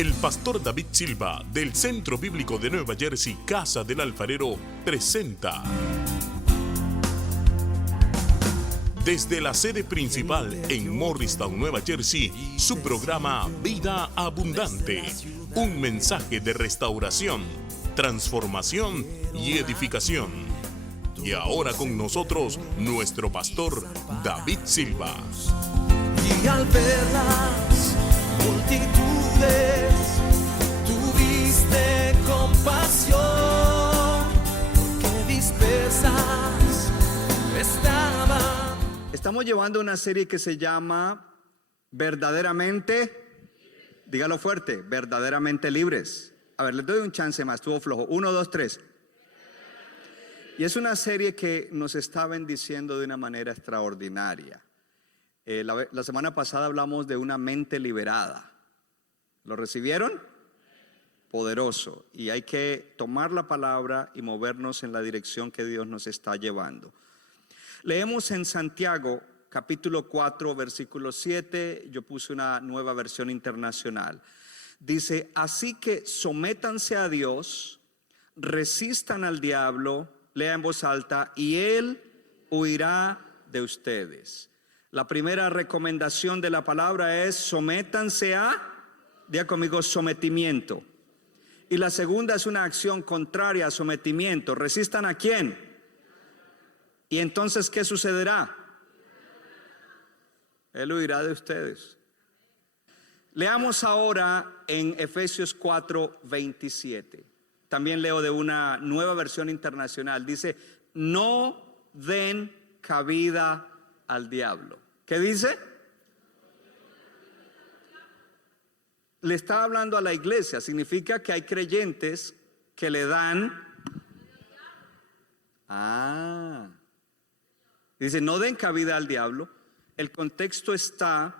El pastor David Silva, del Centro Bíblico de Nueva Jersey, Casa del Alfarero, presenta desde la sede principal en Morristown, Nueva Jersey, su programa Vida Abundante. Un mensaje de restauración, transformación y edificación. Y ahora con nosotros, nuestro pastor David Silva. Y al ver las multitudes, tuviste compasión, porque dispersas estaban. Estamos llevando una serie que se llama Verdaderamente, dígalo fuerte, verdaderamente libres. A ver, les doy un chance más, estuvo flojo. 1, 2, 3. Y es una serie que nos está bendiciendo de una manera extraordinaria. La semana pasada hablamos de una mente liberada. ¿Lo recibieron? Poderoso. Y hay que tomar la palabra y movernos en la dirección que Dios nos está llevando. Leemos en Santiago, capítulo 4, versículo 7. Yo puse una nueva versión internacional. Dice, así que sométanse a Dios, resistan al diablo, lea en voz alta, y Él huirá de ustedes. La primera recomendación de la palabra es sométanse a, diga conmigo, sometimiento. Y la segunda es una acción contraria a sometimiento. ¿Resistan a quién? Y entonces, ¿qué sucederá? Él huirá de ustedes. Leamos ahora en Efesios 4, 27. También leo de una nueva versión internacional. Dice, no den cabida al diablo. ¿Qué dice? Le está hablando a la iglesia. Significa que hay creyentes que le dan. Dice, no den cabida al diablo. El contexto está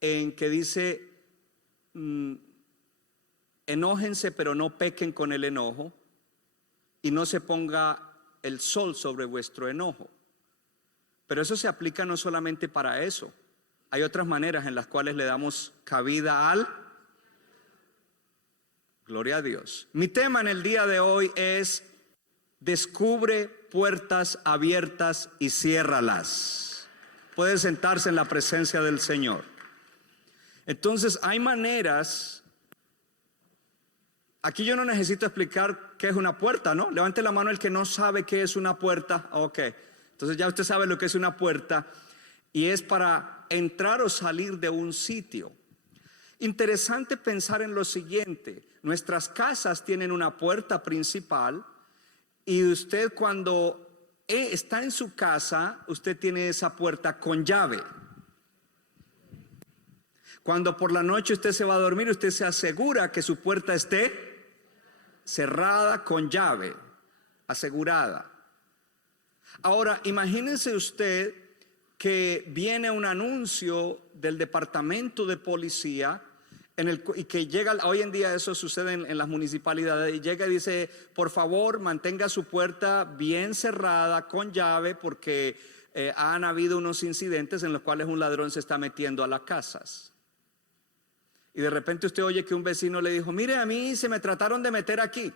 en que dice, enójense pero no pequen con el enojo, y no se ponga el sol sobre vuestro enojo. Pero eso se aplica no solamente para eso. Hay otras maneras en las cuales le damos cabida al. Gloria a Dios. Mi tema en el día de hoy es: descubre puertas abiertas y ciérralas. Puede sentarse en la presencia del Señor. Entonces hay maneras. Aquí yo no necesito explicar qué es una puerta, ¿no? Levante la mano el que no sabe qué es una puerta. Ok, entonces ya usted sabe lo que es una puerta, y es para entrar o salir de un sitio. Interesante pensar en lo siguiente: nuestras casas tienen una puerta principal, y usted cuando está en su casa, usted tiene esa puerta con llave. Cuando por la noche usted se va a dormir, usted se asegura que su puerta esté cerrada con llave, asegurada. Ahora, imagínense usted que viene un anuncio del departamento de policía y que llega, hoy en día eso sucede en las municipalidades, y llega y dice, por favor mantenga su puerta bien cerrada con llave, porque han habido unos incidentes en los cuales un ladrón se está metiendo a las casas. Y de repente usted oye que un vecino le dijo, mire, a mí se me trataron de meter aquí.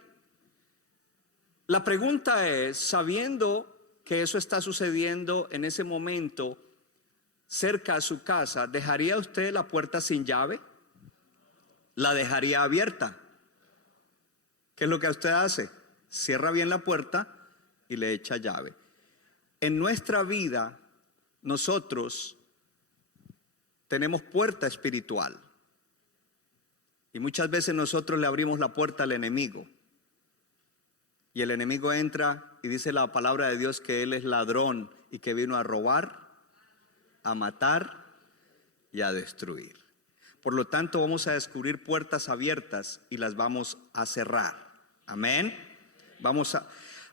La pregunta es, sabiendo que eso está sucediendo en ese momento cerca a su casa, ¿dejaría usted la puerta sin llave? ¿La dejaría abierta? ¿Qué es lo que usted hace? Cierra bien la puerta y le echa llave. En nuestra vida, nosotros tenemos puerta espiritual. Y muchas veces nosotros le abrimos la puerta al enemigo. Y el enemigo entra, y dice la palabra de Dios que él es ladrón y que vino a robar, a matar y a destruir. Por lo tanto, vamos a descubrir puertas abiertas y las vamos a cerrar. Amén.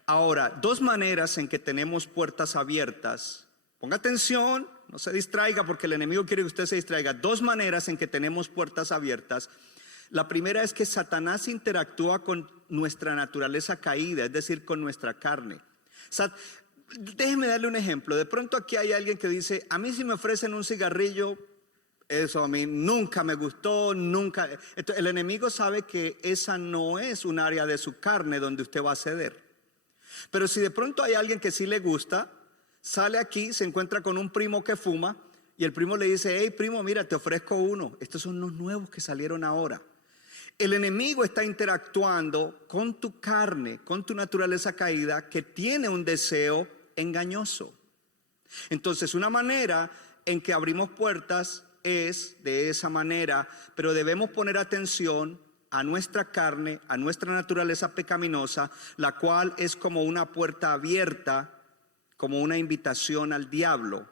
Ahora, dos maneras en que tenemos puertas abiertas. Ponga atención, no se distraiga, porque el enemigo quiere que usted se distraiga. Dos maneras en que tenemos puertas abiertas. La primera es que Satanás interactúa con nuestra naturaleza caída, es decir, con nuestra carne. Déjeme darle un ejemplo. De pronto aquí hay alguien que dice, a mí si me ofrecen un cigarrillo, eso a mí nunca me gustó, nunca. Entonces, el enemigo sabe que esa no es un área de su carne donde usted va a ceder. Pero si de pronto hay alguien que sí le gusta, sale aquí, se encuentra con un primo que fuma y el primo le dice: hey primo, mira, te ofrezco uno. Estos son los nuevos que salieron ahora. El enemigo está interactuando con tu carne, con tu naturaleza caída, que tiene un deseo engañoso. Entonces, una manera en que abrimos puertas es de esa manera, pero debemos poner atención a nuestra carne, a nuestra naturaleza pecaminosa, la cual es como una puerta abierta, como una invitación al diablo.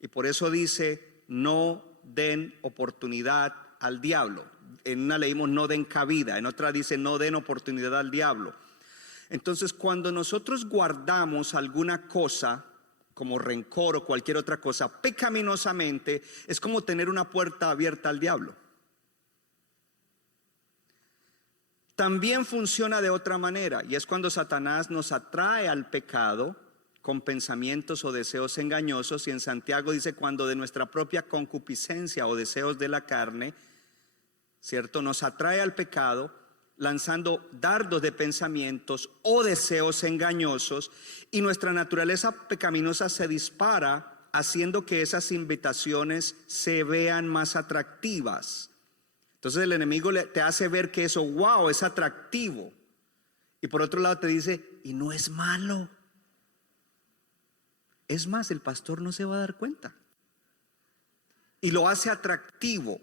Y por eso dice: no den oportunidad al diablo. En una leímos: no den cabida, en otra dice: no den oportunidad al diablo. Entonces, cuando nosotros guardamos alguna cosa, como rencor o cualquier otra cosa, pecaminosamente, es como tener una puerta abierta al diablo. También funciona de otra manera, y es cuando Satanás nos atrae al pecado con pensamientos o deseos engañosos. Y en Santiago dice: cuando de nuestra propia concupiscencia o deseos de la carne, ¿cierto?, nos atrae al pecado, lanzando dardos de pensamientos o deseos engañosos, y nuestra naturaleza pecaminosa se dispara, haciendo que esas invitaciones se vean más atractivas. Entonces el enemigo te hace ver que eso, wow, es atractivo. Y por otro lado te dice: y no es malo. Es más, el pastor no se va a dar cuenta. Y lo hace atractivo.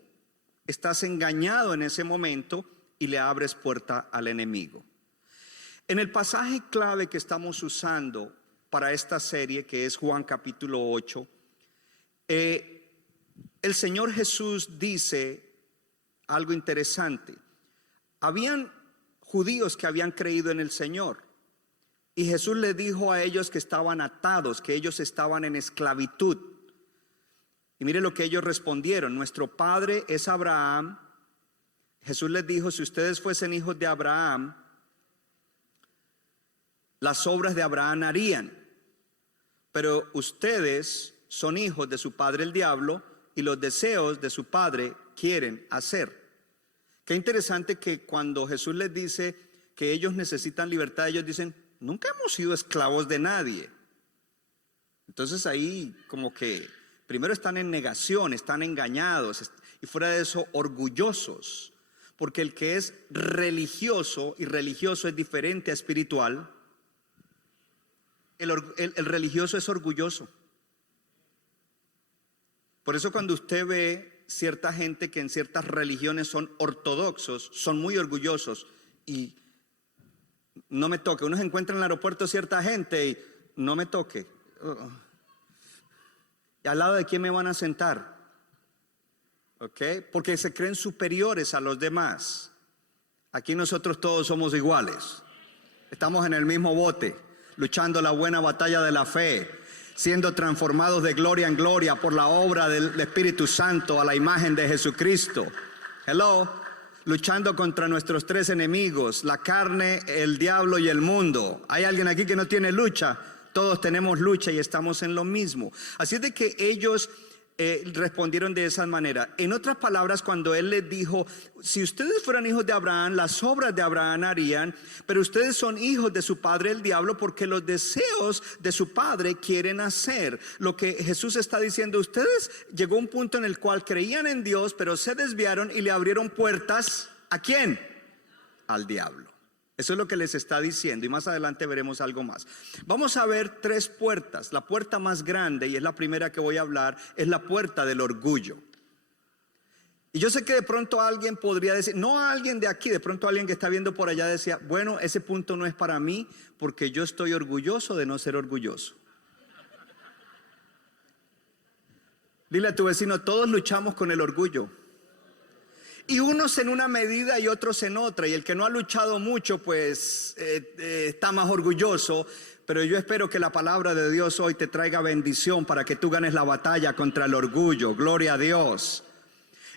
Estás engañado en ese momento y le abres puerta al enemigo. En el pasaje clave que estamos usando para esta serie, que es Juan capítulo 8, el Señor Jesús dice algo interesante. Habían judíos que habían creído en el Señor, y Jesús les dijo a ellos que estaban atados, que ellos estaban en esclavitud. Y mire lo que ellos respondieron: nuestro padre es Abraham. Jesús les dijo: si ustedes fuesen hijos de Abraham, las obras de Abraham harían. Pero ustedes son hijos de su padre el diablo, y los deseos de su padre quieren hacer. Qué interesante que cuando Jesús les dice que ellos necesitan libertad, ellos dicen: nunca hemos sido esclavos de nadie. Entonces ahí como que primero están en negación, están engañados, y fuera de eso orgullosos. Porque el que es religioso, y religioso es diferente a espiritual, el religioso es orgulloso. Por eso cuando usted ve cierta gente que en ciertas religiones son ortodoxos, son muy orgullosos, y no me toque. Uno se encuentra en el aeropuerto cierta gente y no me toque. ¿Y al lado de quién me van a sentar? ¿Okay? Porque se creen superiores a los demás. Aquí nosotros todos somos iguales. Estamos en el mismo bote, luchando la buena batalla de la fe, siendo transformados de gloria en gloria por la obra del Espíritu Santo a la imagen de Jesucristo. Hello. Luchando contra nuestros tres enemigos: la carne, el diablo y el mundo. ¿Hay alguien aquí que no tiene lucha? Todos tenemos lucha y estamos en lo mismo. Así es de que ellos respondieron de esa manera. En otras palabras, cuando él les dijo: si ustedes fueran hijos de Abraham, las obras de Abraham harían, pero ustedes son hijos de su padre el diablo, porque los deseos de su padre quieren hacer. Lo que Jesús está diciendo: ustedes llegó un punto en el cual creían en Dios, pero se desviaron y le abrieron puertas ¿a quién? Al diablo. Eso es lo que les está diciendo, y más adelante veremos algo más. Vamos a ver tres puertas. La puerta más grande, y es la primera que voy a hablar, es la puerta del orgullo. Y yo sé que de pronto alguien podría decir, no a alguien de aquí, de pronto alguien que está viendo por allá decía: bueno, ese punto no es para mí, porque yo estoy orgulloso de no ser orgulloso. Dile a tu vecino: todos luchamos con el orgullo. Y unos en una medida y otros en otra. Y el que no ha luchado mucho, pues está más orgulloso. Pero yo espero que la palabra de Dios hoy te traiga bendición para que tú ganes la batalla contra el orgullo. Gloria a Dios.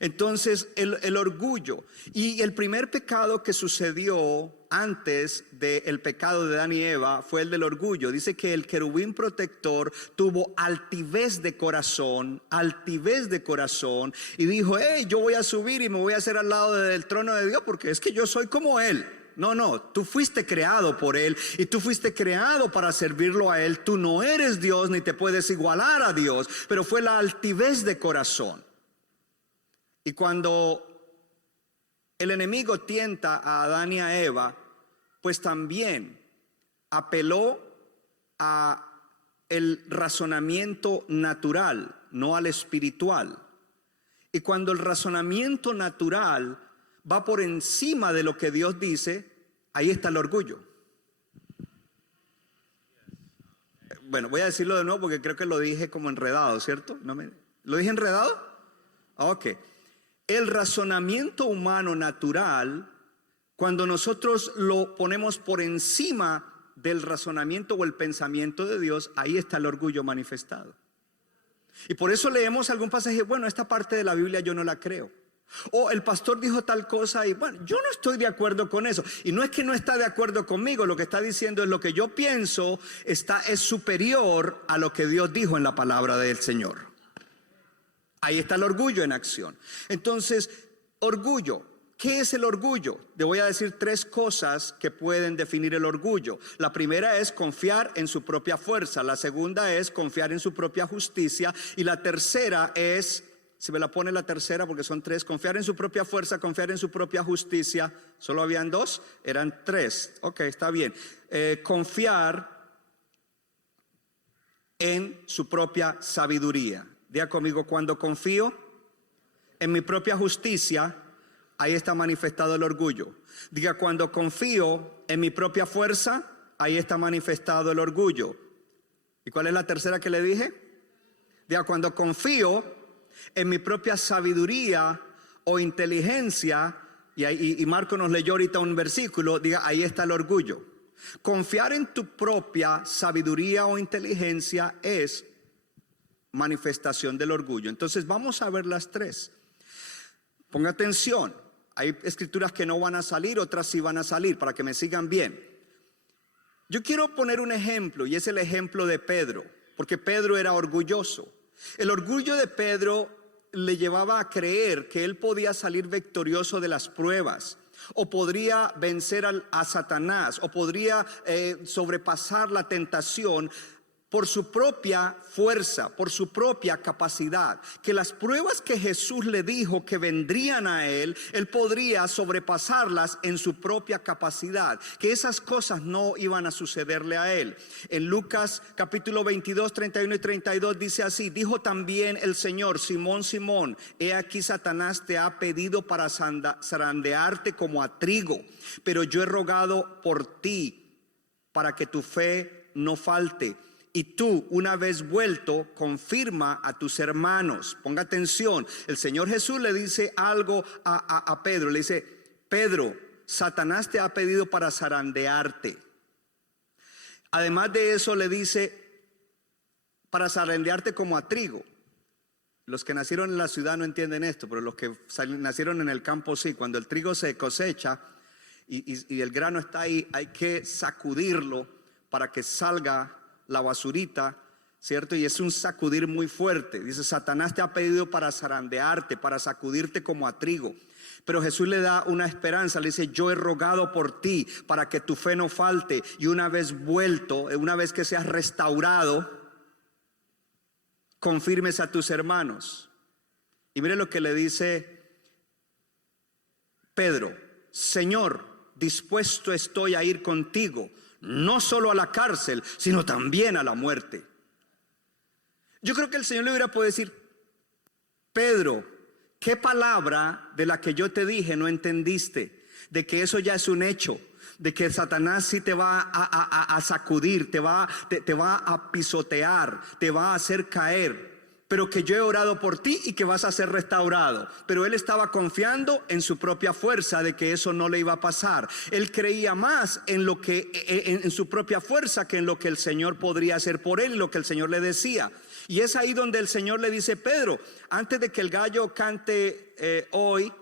Entonces el orgullo, y el primer pecado que sucedió antes del pecado de Adán y Eva fue el del orgullo. Dice que el querubín protector tuvo altivez de corazón, y dijo: hey, yo voy a subir y me voy a hacer al lado del trono de Dios porque es que yo soy como Él. No, tú fuiste creado por Él y tú fuiste creado para servirlo a Él. Tú no eres Dios ni te puedes igualar a Dios, pero fue la altivez de corazón. Y cuando el enemigo tienta a Adán y a Eva, pues también apeló a el razonamiento natural, no al espiritual. Y cuando el razonamiento natural va por encima de lo que Dios dice, ahí está el orgullo. Bueno, voy a decirlo de nuevo porque creo que lo dije como enredado, ¿cierto? ¿Lo dije enredado? Ok. El razonamiento humano natural, cuando nosotros lo ponemos por encima del razonamiento o el pensamiento de Dios, ahí está el orgullo manifestado. Y por eso leemos algún pasaje: bueno, esta parte de la Biblia yo no la creo. O el pastor dijo tal cosa y bueno, yo no estoy de acuerdo con eso. Y no es que no está de acuerdo conmigo, lo que está diciendo es lo que yo pienso es superior a lo que Dios dijo en la palabra del Señor. Ahí está el orgullo en acción. Entonces, orgullo. ¿Qué es el orgullo? Le voy a decir 3 cosas que pueden definir el orgullo. La primera es confiar en su propia fuerza. La segunda es confiar en su propia justicia. Y la tercera es, si me la pone la tercera porque son 3, confiar en su propia fuerza, confiar en su propia justicia. ¿Solo habían 2? Eran 3. Ok, está bien. Confiar en su propia sabiduría. Diga conmigo: cuando confío en mi propia justicia, ahí está manifestado el orgullo. Diga: cuando confío en mi propia fuerza, ahí está manifestado el orgullo. ¿Y cuál es la tercera que le dije? Diga: cuando confío en mi propia sabiduría o inteligencia, y Marco nos leyó ahorita un versículo, diga: ahí está el orgullo. Confiar en tu propia sabiduría o inteligencia es manifestación del orgullo. Entonces vamos a ver las 3. Ponga atención, hay escrituras que no van a salir, otras sí van a salir, para que me sigan bien. Yo quiero poner un ejemplo, y es el ejemplo de Pedro, porque Pedro era orgulloso. El orgullo de Pedro le llevaba a creer que él podía salir victorioso de las pruebas, o podría vencer a Satanás, o podría sobrepasar la tentación por su propia fuerza, por su propia capacidad. Que las pruebas que Jesús le dijo que vendrían a él podría sobrepasarlas en su propia capacidad. Que esas cosas no iban a sucederle a él. En Lucas capítulo 22, 31 y 32 dice así: dijo también el Señor: Simón, Simón, he aquí Satanás te ha pedido para zarandearte como a trigo, pero yo he rogado por ti para que tu fe no falte. Y tú, una vez vuelto, confirma a tus hermanos. Ponga atención, el Señor Jesús le dice algo a Pedro. Le dice: Pedro, Satanás te ha pedido para zarandearte. Además de eso le dice: para zarandearte como a trigo. Los que nacieron en la ciudad no entienden esto, pero los que nacieron en el campo sí. Cuando el trigo se cosecha y el grano está ahí, hay que sacudirlo para que salga la basurita, ¿cierto? Y es un sacudir muy fuerte. Dice: Satanás te ha pedido para zarandearte, para sacudirte como a trigo. Pero Jesús le da una esperanza, le dice: yo he rogado por ti para que tu fe no falte, y una vez vuelto, una vez que seas restaurado, confirmes a tus hermanos. Y mire lo que le dice Pedro: Señor, dispuesto estoy a ir contigo, no solo a la cárcel, sino también a la muerte. Yo creo que el Señor le hubiera podido decir: Pedro, ¿qué palabra de la que yo te dije no entendiste? De que eso ya es un hecho, de que Satanás sí te va a sacudir, te va a pisotear, te va a hacer caer. pero que yo he orado por ti y que vas a ser restaurado. Pero él estaba confiando en su propia fuerza de que eso no le iba a pasar. Él creía más en lo que en su propia fuerza que en lo que el Señor podría hacer por él y lo que el Señor le decía. Y es ahí donde el Señor le dice: Pedro, antes de que el gallo cante hoy,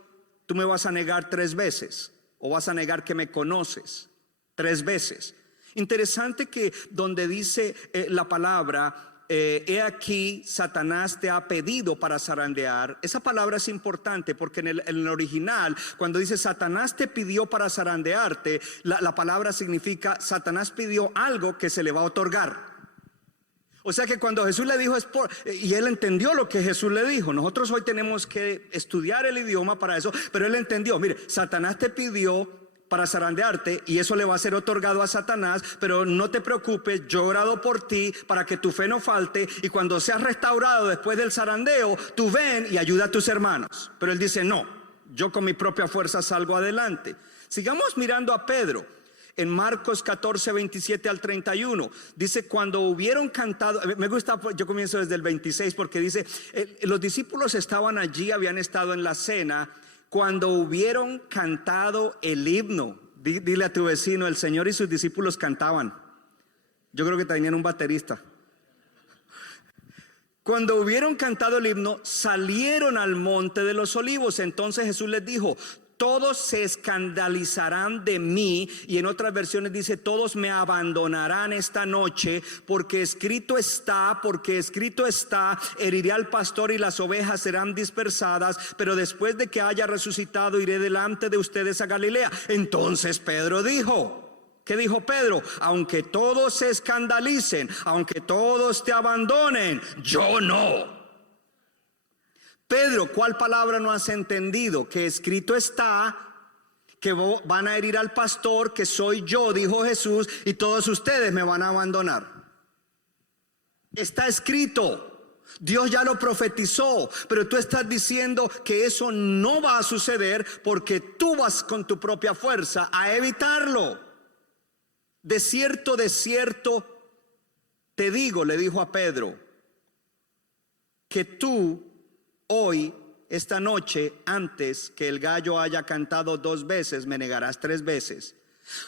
tú me vas a negar 3 veces, o vas a negar que me conoces 3 veces. Interesante que donde dice la palabra, he aquí Satanás te ha pedido para zarandear. Esa palabra es importante porque en el original, cuando dice Satanás te pidió para zarandearte, la palabra significa Satanás pidió algo que se le va a otorgar. O sea que cuando Jesús le dijo, y él entendió lo que Jesús le dijo. Nosotros hoy tenemos que estudiar el idioma para eso, pero él entendió: mire, Satanás te pidió para zarandearte y eso le va a ser otorgado a Satanás, pero no te preocupes, yo he orado por ti para que tu fe no falte, y cuando seas restaurado después del zarandeo, tú ven y ayuda a tus hermanos. Pero él dice: no, yo con mi propia fuerza salgo adelante. Sigamos mirando a Pedro. En Marcos 14, 27 al 31 dice: cuando hubieron cantado, me gusta, yo comienzo desde el 26 porque dice, los discípulos estaban allí, habían estado en la cena, cuando hubieron cantado el himno. Dile a tu vecino: el Señor y sus discípulos cantaban. Yo creo que tenían un baterista. Cuando hubieron cantado el himno, salieron al monte de los olivos. Entonces Jesús les dijo: todos se escandalizarán de mí. Y en otras versiones dice: todos me abandonarán esta noche, porque escrito está, heriré al pastor y las ovejas serán dispersadas. Pero después de que haya resucitado, iré delante de ustedes a Galilea. Entonces Pedro dijo, ¿qué dijo Pedro? Aunque todos se escandalicen, aunque todos te abandonen, yo no. Pedro, ¿cuál palabra no has entendido? Que escrito está, que van a herir al pastor, que soy yo, dijo Jesús, y todos ustedes me van a abandonar. Está escrito, Dios ya lo profetizó, pero tú estás diciendo que eso no va a suceder porque tú vas con tu propia fuerza a evitarlo. De cierto te digo, le dijo a Pedro, que tú hoy, esta noche, antes que el gallo haya cantado 2 veces, me negarás 3 veces.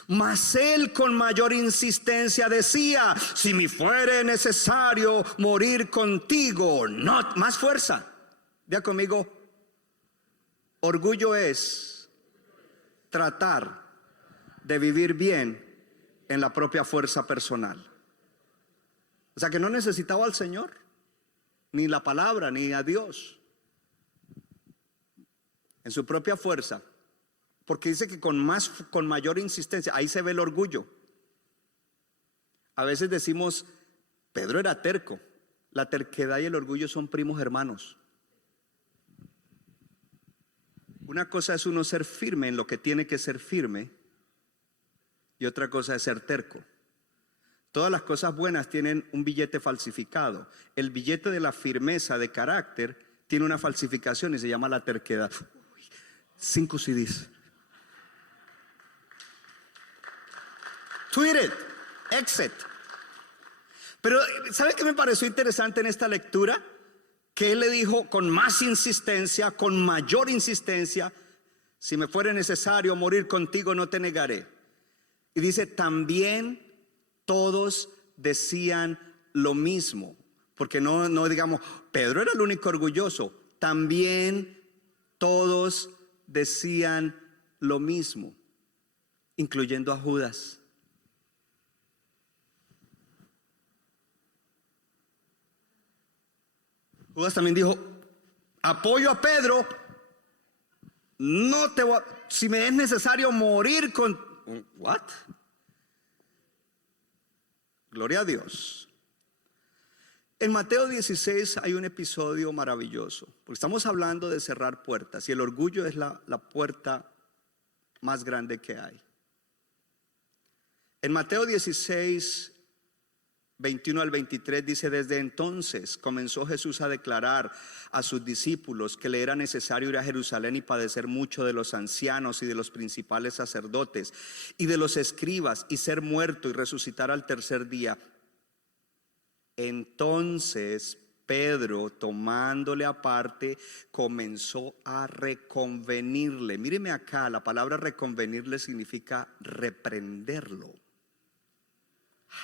Mas él con mayor insistencia decía: si me fuere necesario morir contigo, no. Más fuerza. Diga conmigo: orgullo es tratar de vivir bien en la propia fuerza personal. O sea que no necesitaba al Señor, ni la palabra, ni a Dios. En su propia fuerza, porque dice que con mayor insistencia. Ahí se ve el orgullo. A veces decimos: Pedro era terco. La terquedad y el orgullo son primos hermanos. Una cosa es uno ser firme en lo que tiene que ser firme, y otra cosa es ser terco. Todas las cosas buenas tienen un billete falsificado. El billete de la firmeza de carácter tiene una falsificación y se llama la terquedad. 5 CDs. Tweet it, exit. Pero ¿sabe qué me pareció interesante en esta lectura? Que él le dijo con más insistencia, con mayor insistencia: si me fuere necesario morir contigo, no te negaré. Y dice: también todos decían lo mismo. Porque no digamos, Pedro era el único orgulloso. También todos decían lo mismo, incluyendo a Judas. Judas también dijo: apoyo a Pedro, no te voy si me es necesario morir con... ¿What? Gloria a Dios. En Mateo 16 hay un episodio maravilloso, porque estamos hablando de cerrar puertas, y el orgullo es la puerta más grande que hay. En Mateo 16, 21 al 23 dice: desde entonces comenzó Jesús a declarar a sus discípulos que le era necesario ir a Jerusalén y padecer mucho de los ancianos y de los principales sacerdotes y de los escribas, y ser muerto y resucitar al tercer día. Entonces Pedro, tomándole aparte, comenzó a reconvenirle. Míreme acá, la palabra reconvenirle significa reprenderlo.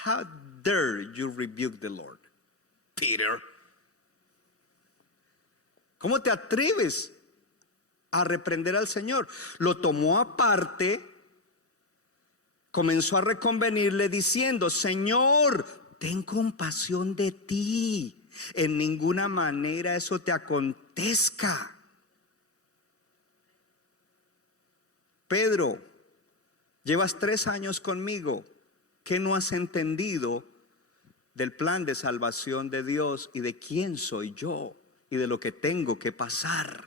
How dare you rebuke the Lord, Peter? ¿Cómo te atreves a reprender al Señor? Lo tomó aparte, comenzó a reconvenirle diciendo: Señor, ten compasión de ti. En ninguna manera eso te acontezca. Pedro, llevas 3 años conmigo. ¿Qué no has entendido del plan de salvación de Dios y de quién soy yo y de lo que tengo que pasar?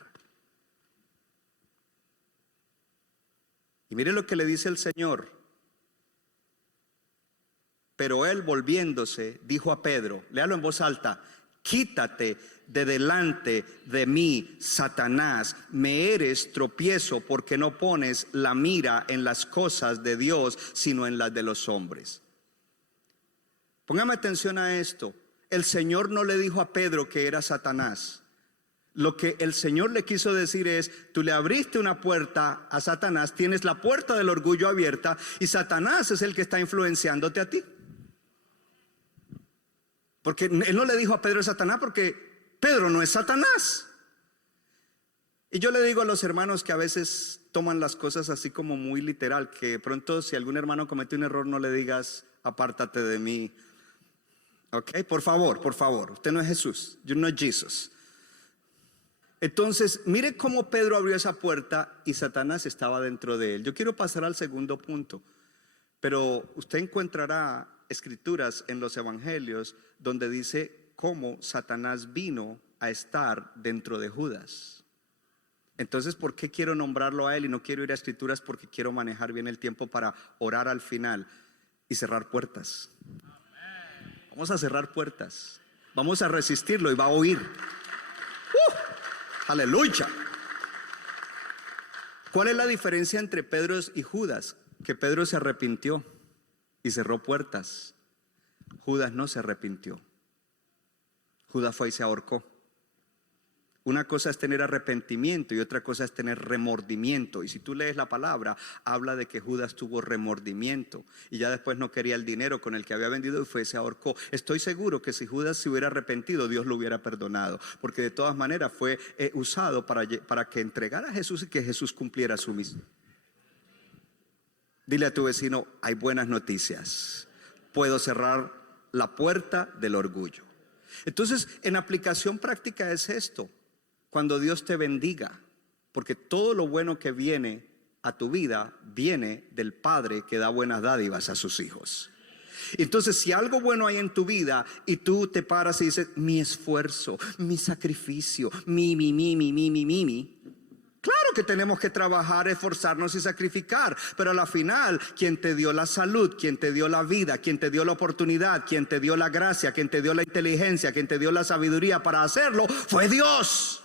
Y mire lo que le dice el Señor. Pero él, volviéndose, dijo a Pedro, léalo en voz alta: quítate de delante de mí, Satanás, me eres tropiezo, porque no pones la mira en las cosas de Dios, sino en las de los hombres. Póngame atención a esto. El Señor no le dijo a Pedro que era Satanás. Lo que el Señor le quiso decir es: tú le abriste una puerta a Satanás, tienes la puerta del orgullo abierta, y Satanás es el que está influenciándote a ti. Porque él no le dijo a Pedro es Satanás, porque Pedro no es Satanás. Y yo le digo a los hermanos que a veces toman las cosas así como muy literal, que de pronto si algún hermano comete un error, no le digas: apártate de mí. Ok, por favor, usted no es Jesús, you're not Jesus. Entonces, mire cómo Pedro abrió esa puerta y Satanás estaba dentro de él. Yo quiero pasar al segundo punto, pero usted encontrará escrituras en los evangelios donde dice cómo Satanás vino a estar dentro de Judas. Entonces, ¿por qué quiero nombrarlo a él y no quiero ir a escrituras? Porque quiero manejar bien el tiempo para orar al final y cerrar puertas. Vamos a cerrar puertas, vamos a resistirlo y va a oír. Aleluya. ¿Cuál es la diferencia entre Pedro y Judas? Que Pedro se arrepintió y cerró puertas. Judas no se arrepintió. Judas fue y se ahorcó. Una cosa es tener arrepentimiento y otra cosa es tener remordimiento. Y si tú lees la palabra, habla de que Judas tuvo remordimiento y ya después no quería el dinero con el que había vendido y fue y se ahorcó. Estoy seguro que si Judas se hubiera arrepentido, Dios lo hubiera perdonado, porque de todas maneras fue usado para que entregara a Jesús y que Jesús cumpliera su misión. Dile a tu vecino: hay buenas noticias. Puedo cerrar la puerta del orgullo. Entonces, en aplicación práctica es esto: cuando Dios te bendiga, porque todo lo bueno que viene a tu vida viene del Padre que da buenas dádivas a sus hijos. Entonces, si algo bueno hay en tu vida y tú te paras y dices: mi esfuerzo, mi sacrificio, claro que tenemos que trabajar, esforzarnos y sacrificar, pero a la final, quien te dio la salud, quien te dio la vida, quien te dio la oportunidad, quien te dio la gracia, quien te dio la inteligencia, quien te dio la sabiduría para hacerlo, fue Dios.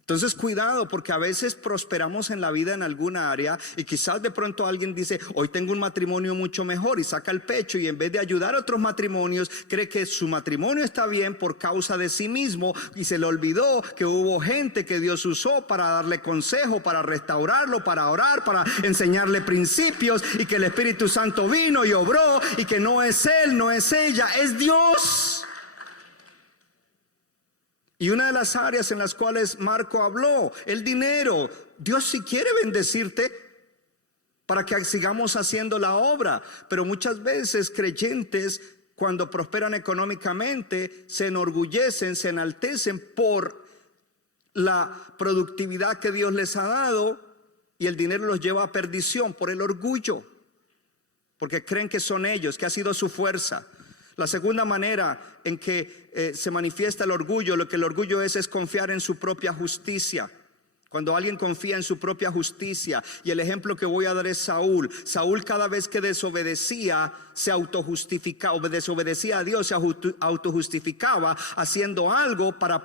Entonces cuidado, porque a veces prosperamos en la vida en alguna área y quizás de pronto alguien dice: hoy tengo un matrimonio mucho mejor, y saca el pecho y en vez de ayudar a otros matrimonios cree que su matrimonio está bien por causa de sí mismo, y se le olvidó que hubo gente que Dios usó para darle consejo, para restaurarlo, para orar, para enseñarle principios, y que el Espíritu Santo vino y obró, y que no es él, no es ella, es Dios. Y una de las áreas en las cuales Marco habló, el dinero. Dios sí quiere bendecirte para que sigamos haciendo la obra, pero muchas veces creyentes, cuando prosperan económicamente, se enorgullecen, se enaltecen por la productividad que Dios les ha dado, y el dinero los lleva a perdición por el orgullo, porque creen que son ellos, que ha sido su fuerza. La segunda manera en que se manifiesta el orgullo, lo que el orgullo es confiar en su propia justicia. Cuando alguien confía en su propia justicia, y el ejemplo que voy a dar es Saúl. Saúl, cada vez que desobedecía, se autojustificaba, o desobedecía a Dios, se autojustificaba haciendo algo para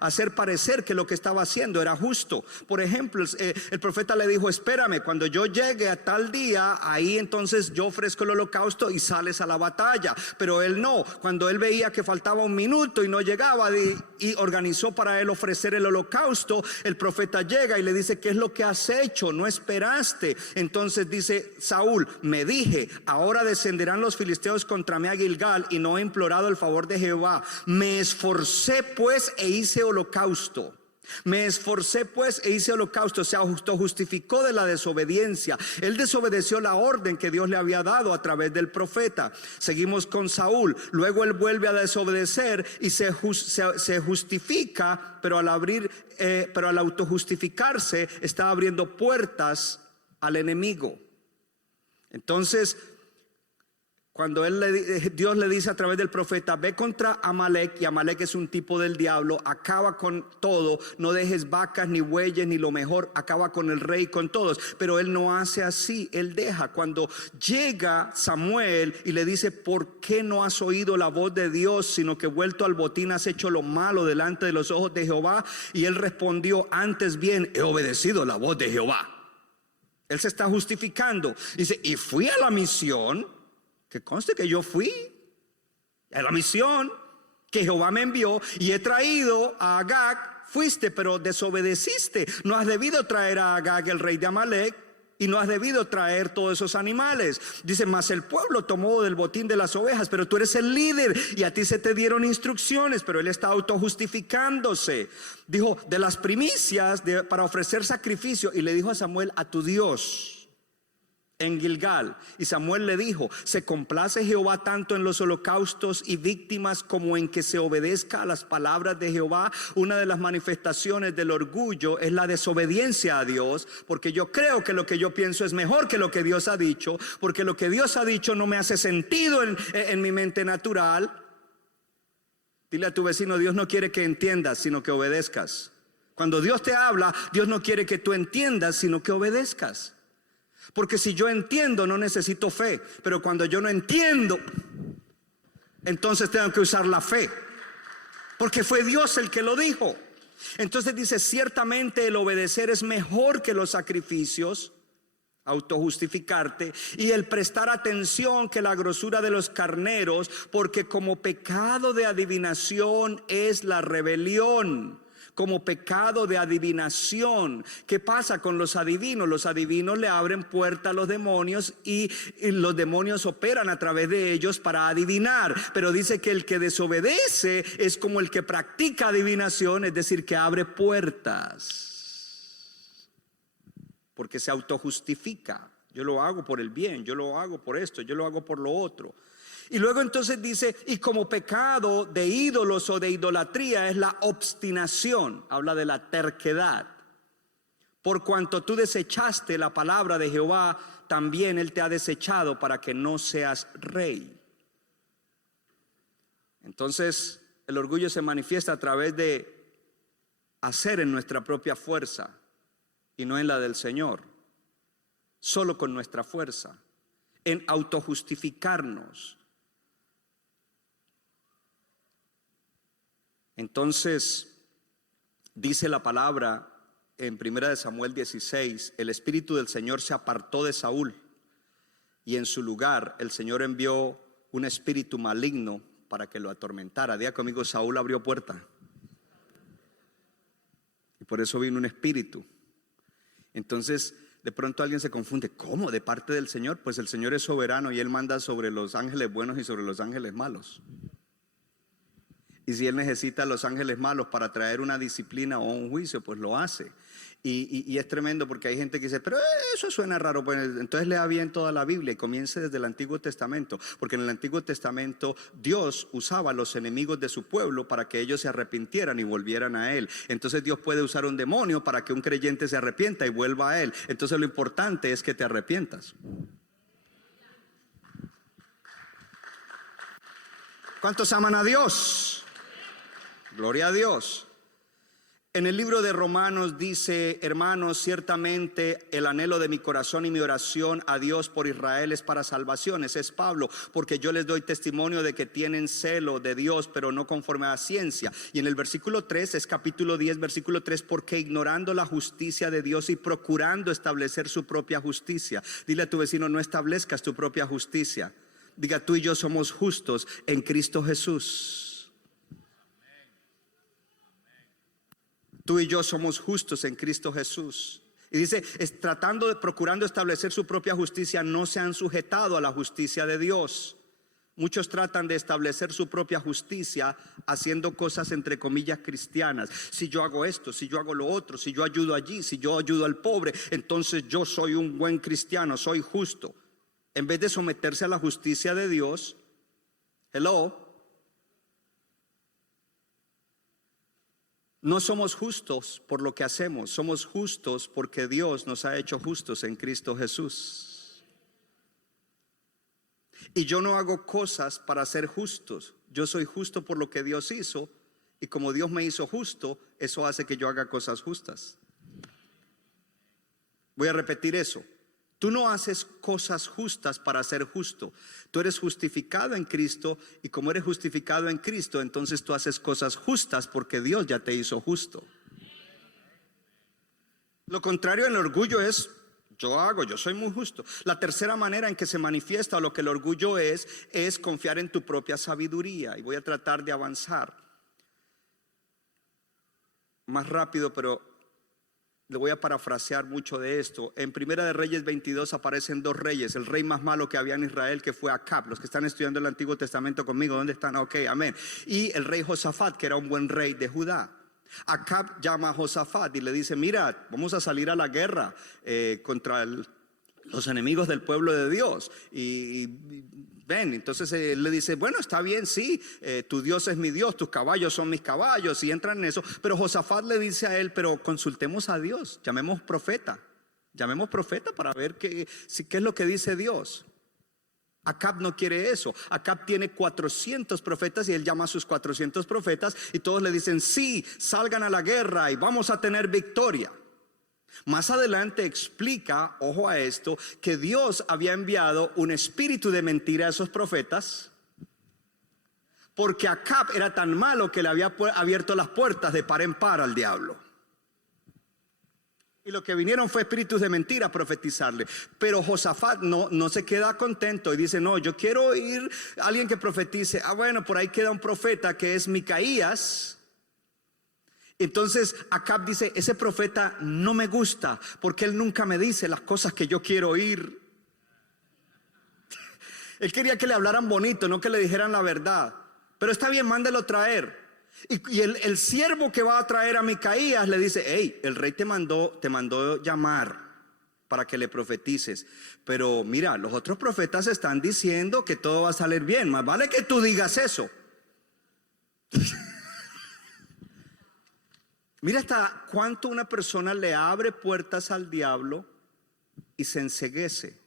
hacer parecer que lo que estaba haciendo era justo. Por ejemplo, el profeta le dijo: espérame, cuando yo llegue a tal día, ahí entonces yo ofrezco el holocausto y sales a la batalla. Pero él no. Cuando él veía que faltaba un minuto y no llegaba, y organizó para él ofrecer el holocausto, el profeta llega y le dice: ¿qué es lo que has hecho? No esperaste. Entonces dice Saúl: me dije, ahora descenderán los filisteos contra mí a Gilgal, y no he implorado el favor de Jehová. Me esforcé pues e hice holocausto. Me esforcé pues e hice holocausto. Se autojustificó de la desobediencia. Él desobedeció la orden que Dios le había dado a través del profeta. Seguimos con Saúl. Luego él vuelve a desobedecer y se justifica, pero al autojustificarse está abriendo puertas al enemigo. Entonces, cuando Dios le dice a través del profeta: ve contra Amalek, y Amalek es un tipo del diablo, acaba con todo, no dejes vacas ni bueyes ni lo mejor, acaba con el rey, con todos. Pero él no hace así, él deja. Cuando llega Samuel y le dice: ¿por qué no has oído la voz de Dios, sino que vuelto al botín has hecho lo malo delante de los ojos de Jehová? Y él respondió: antes bien he obedecido la voz de Jehová. Él se está justificando. Dice: y fui a la misión. Que conste que yo fui a la misión que Jehová me envió, y he traído a Agag. Fuiste, pero desobedeciste. No has debido traer a Agag, el rey de Amalek, y no has debido traer todos esos animales. Dice: mas el pueblo tomó del botín de las ovejas, pero tú eres el líder y a ti se te dieron instrucciones. Pero él está autojustificándose. Dijo: de las primicias para ofrecer sacrificio. Y le dijo a Samuel: a tu Dios en Gilgal. Y Samuel le dijo: ¿se complace Jehová tanto en los holocaustos y víctimas como en que se obedezca a las palabras de Jehová? Una de las manifestaciones del orgullo es la desobediencia a Dios, porque yo creo que lo que yo pienso es mejor que lo que Dios ha dicho, porque lo que Dios ha dicho no me hace sentido en mi mente natural. Dile a tu vecino: Dios no quiere que entiendas, sino que obedezcas. Cuando Dios te habla, Dios no quiere que tú entiendas, sino que obedezcas. Porque si yo entiendo, no necesito fe. Pero cuando yo no entiendo, entonces tengo que usar la fe, porque fue Dios el que lo dijo. Entonces dice: ciertamente el obedecer es mejor que los sacrificios, autojustificarte, y el prestar atención que la grosura de los carneros, porque como pecado de adivinación es la rebelión. Como pecado de adivinación. ¿Qué pasa con los adivinos? Los adivinos le abren puerta a los demonios, y los demonios operan a través de ellos para adivinar. Pero dice que el que desobedece es como el que practica adivinación, es decir, que abre puertas, porque se autojustifica. Yo lo hago por el bien, yo lo hago por esto, yo lo hago por lo otro. Y luego entonces dice: y como pecado de ídolos o de idolatría es la obstinación. Habla de la terquedad. Por cuanto tú desechaste la palabra de Jehová, también Él te ha desechado para que no seas rey. Entonces el orgullo se manifiesta a través de hacer en nuestra propia fuerza y no en la del Señor. Solo con nuestra fuerza, en autojustificarnos. Entonces dice la palabra en 1 Samuel 16: el espíritu del Señor se apartó de Saúl, y en su lugar el Señor envió un espíritu maligno para que lo atormentara. Diga conmigo: Saúl abrió puerta, y por eso vino un espíritu. Entonces de pronto alguien se confunde: ¿cómo? ¿De parte del Señor? Pues el Señor es soberano y Él manda sobre los ángeles buenos y sobre los ángeles malos. Y si Él necesita a los ángeles malos para traer una disciplina o un juicio, pues lo hace. Y es tremendo, porque hay gente que dice: pero eso suena raro. Pues entonces lea bien toda la Biblia y comience desde el Antiguo Testamento, porque en el Antiguo Testamento Dios usaba a los enemigos de su pueblo para que ellos se arrepintieran y volvieran a Él. Entonces Dios puede usar un demonio para que un creyente se arrepienta y vuelva a Él. Entonces lo importante es que te arrepientas. ¿Cuántos aman a Dios? Gloria a Dios. En el libro de Romanos dice: hermanos, ciertamente el anhelo de mi corazón y mi oración a Dios por Israel es para salvación. Ese es Pablo, porque yo les doy testimonio de que tienen celo de Dios, pero no conforme a la ciencia. Y en el versículo 3, es capítulo 10, versículo 3, porque ignorando la justicia de Dios y procurando establecer su propia justicia. Dile a tu vecino: no establezcas tu propia justicia. Diga: tú y yo somos justos en Cristo Jesús. Tú y yo somos justos en Cristo Jesús. Y dice: procurando establecer su propia justicia, no se han sujetado a la justicia de Dios. Muchos tratan de establecer su propia justicia haciendo cosas entre comillas cristianas. Si yo hago esto, si yo hago lo otro, si yo ayudo allí, si yo ayudo al pobre, entonces yo soy un buen cristiano, soy justo. En vez de someterse a la justicia de Dios, no somos justos por lo que hacemos, somos justos porque Dios nos ha hecho justos en Cristo Jesús. Y yo no hago cosas para ser justos, yo soy justo por lo que Dios hizo, y como Dios me hizo justo, eso hace que yo haga cosas justas. Voy a repetir eso. Tú no haces cosas justas para ser justo. Tú eres justificado en Cristo, y como eres justificado en Cristo, entonces tú haces cosas justas porque Dios ya te hizo justo. Lo contrario del orgullo es: yo soy muy justo. La tercera manera en que se manifiesta lo que el orgullo es confiar en tu propia sabiduría. Y voy a tratar de avanzar más rápido, pero le voy a parafrasear mucho de esto. En Primera de Reyes 22 aparecen dos reyes. El rey más malo que había en Israel, que fue Acab. Los que están estudiando el Antiguo Testamento conmigo, ¿dónde están? Ok, amén. Y el rey Josafat, que era un buen rey de Judá. Acab llama a Josafat y le dice: mira, vamos a salir a la guerra contra los enemigos del pueblo de Dios. Y ven, entonces él le dice: bueno, está bien, sí, tu Dios es mi Dios, tus caballos son mis caballos, y entran en eso. Pero Josafat le dice a él: pero consultemos a Dios, llamemos profeta para ver qué es lo que dice Dios. Acab no quiere eso. Acab tiene 400 profetas y él llama a sus 400 profetas y todos le dicen: sí, salgan a la guerra y vamos a tener victoria. Más adelante explica, ojo a esto, que Dios había enviado un espíritu de mentira a esos profetas, porque Acab era tan malo que le había abierto las puertas de par en par al diablo. Y lo que vinieron fue espíritus de mentira a profetizarle. Pero Josafat no se queda contento y dice: no, yo quiero oír a alguien que profetice. Bueno, por ahí queda un profeta que es Micaías. Entonces Acab dice: ese profeta no me gusta porque él nunca me dice las cosas que yo quiero oír. Él quería que le hablaran bonito, no que le dijeran la verdad. Pero está bien, mándelo traer. Y el siervo que va a traer a Micaías le dice: hey, el rey te mandó llamar para que le profetices. Pero mira, los otros profetas están diciendo que todo va a salir bien. Más vale que tú digas eso. Mira hasta cuánto una persona le abre puertas al diablo y se enceguece.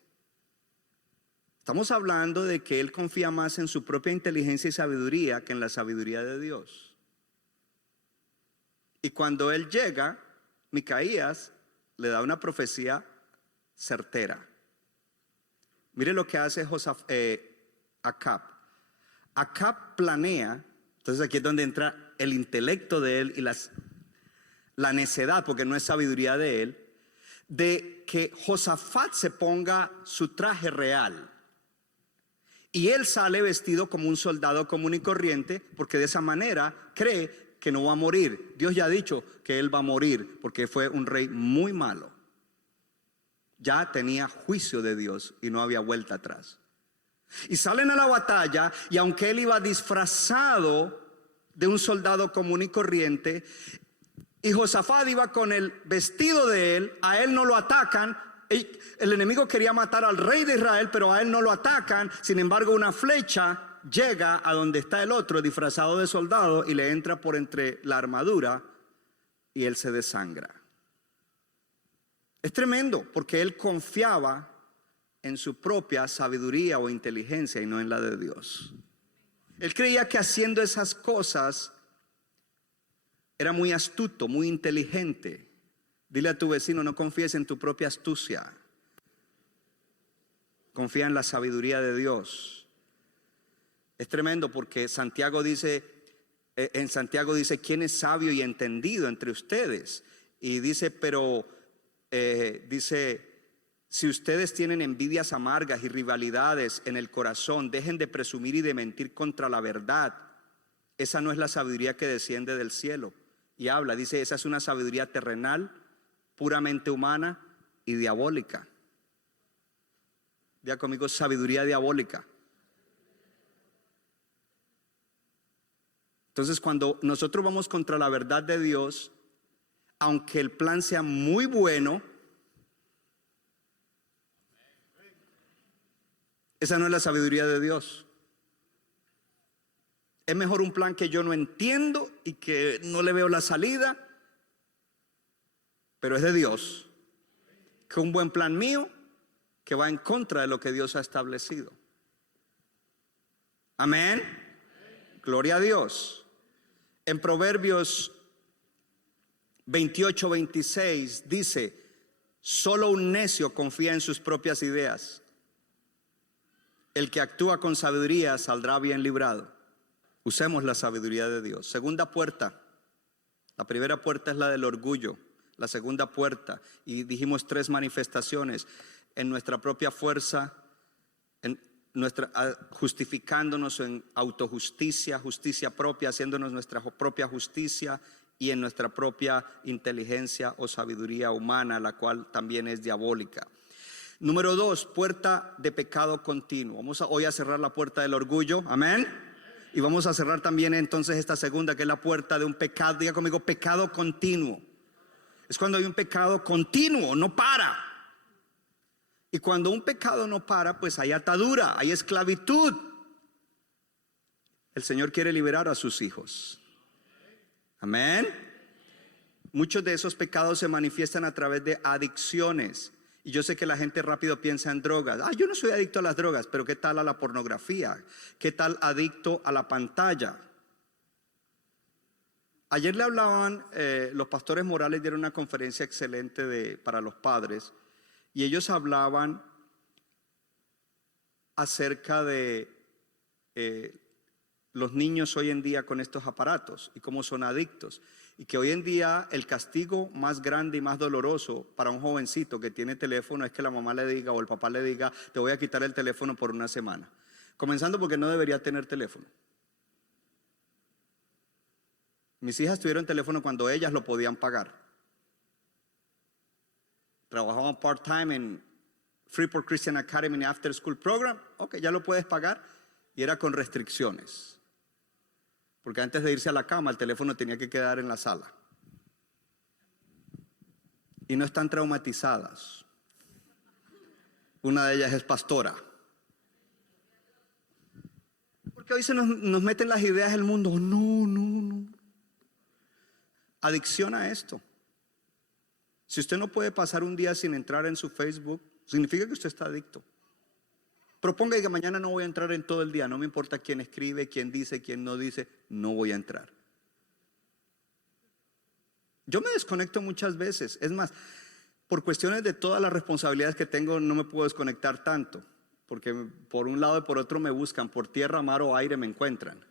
Estamos hablando de que él confía más en su propia inteligencia y sabiduría que en la sabiduría de Dios. Y cuando él llega, Micaías le da una profecía certera. Mire lo que hace Acab. Acab planea, entonces aquí es donde entra el intelecto de él y la necedad, porque no es sabiduría de él, de que Josafat se ponga su traje real. Y él sale vestido como un soldado común y corriente, porque de esa manera cree que no va a morir. Dios ya ha dicho que él va a morir porque fue un rey muy malo. Ya tenía juicio de Dios y no había vuelta atrás. Y salen a la batalla, y aunque él iba disfrazado de un soldado común y corriente, y Josafat iba con el vestido de él, a él no lo atacan. El enemigo quería matar al rey de Israel, pero a él no lo atacan. Sin embargo, una flecha llega a donde está el otro disfrazado de soldado y le entra por entre la armadura y él se desangra. Es tremendo porque él confiaba en su propia sabiduría o inteligencia y no en la de Dios. Él creía que haciendo esas cosas Era muy astuto, muy inteligente. Dile a tu vecino, no confíes en tu propia astucia. Confía en la sabiduría de Dios. Es tremendo porque Santiago dice, en Santiago dice, ¿quién es sabio y entendido entre ustedes? Y dice, dice, si ustedes tienen envidias amargas y rivalidades en el corazón, dejen de presumir y de mentir contra la verdad. Esa no es la sabiduría que desciende del cielo. Y habla, dice, esa es una sabiduría terrenal, puramente humana y diabólica. Diga conmigo, sabiduría diabólica. Entonces, cuando nosotros vamos contra la verdad de Dios, aunque el plan sea muy bueno, esa no es la sabiduría de Dios. Es mejor un plan que yo no entiendo y que no le veo la salida, pero es de Dios, que un buen plan mío que va en contra de lo que Dios ha establecido. Amén. Gloria a Dios. En Proverbios 28-26 dice, solo un necio confía en sus propias ideas. El que actúa con sabiduría saldrá bien librado. Usemos la sabiduría de Dios. Segunda puerta. La primera puerta es la del orgullo. La segunda puerta, y dijimos 3 manifestaciones: en nuestra propia fuerza, justificándonos en autojusticia, justicia propia, haciéndonos nuestra propia justicia, y en nuestra propia inteligencia o sabiduría humana, la cual también es diabólica. Número 2, puerta de pecado continuo. Vamos hoy a cerrar la puerta del orgullo, amén. Y vamos a cerrar también entonces esta segunda, que es la puerta de un pecado. Diga conmigo, pecado continuo. Es cuando hay un pecado continuo, no para. Y cuando un pecado no para, pues hay atadura, hay esclavitud. El Señor quiere liberar a sus hijos. Amén. Muchos de esos pecados se manifiestan a través de adicciones. Y yo sé que la gente rápido piensa en drogas. Yo no soy adicto a las drogas, pero ¿qué tal a la pornografía? ¿Qué tal adicto a la pantalla? Ayer le hablaban, los pastores Morales dieron una conferencia excelente para los padres, y ellos hablaban acerca de los niños hoy en día con estos aparatos y cómo son adictos. Y que hoy en día el castigo más grande y más doloroso para un jovencito que tiene teléfono es que la mamá le diga o el papá le diga, te voy a quitar el teléfono por una semana. Comenzando porque no debería tener teléfono. Mis hijas tuvieron teléfono cuando ellas lo podían pagar. Trabajaban part-time en Freeport Christian Academy After School Program. Ok, ya lo puedes pagar. Y era con restricciones. Porque antes de irse a la cama, el teléfono tenía que quedar en la sala. Y no están traumatizadas. Una de ellas es pastora. Porque hoy se nos meten las ideas del mundo. No. Adicción a esto. Si usted no puede pasar un día sin entrar en su Facebook, significa que usted está adicto. Proponga que mañana no voy a entrar en todo el día. No me importa quién escribe, quién dice, quién no dice. No voy a entrar. Yo me desconecto muchas veces. Es más, por cuestiones de todas las responsabilidades que tengo, no me puedo desconectar tanto. Porque por un lado y por otro me buscan. Por tierra, mar o aire me encuentran.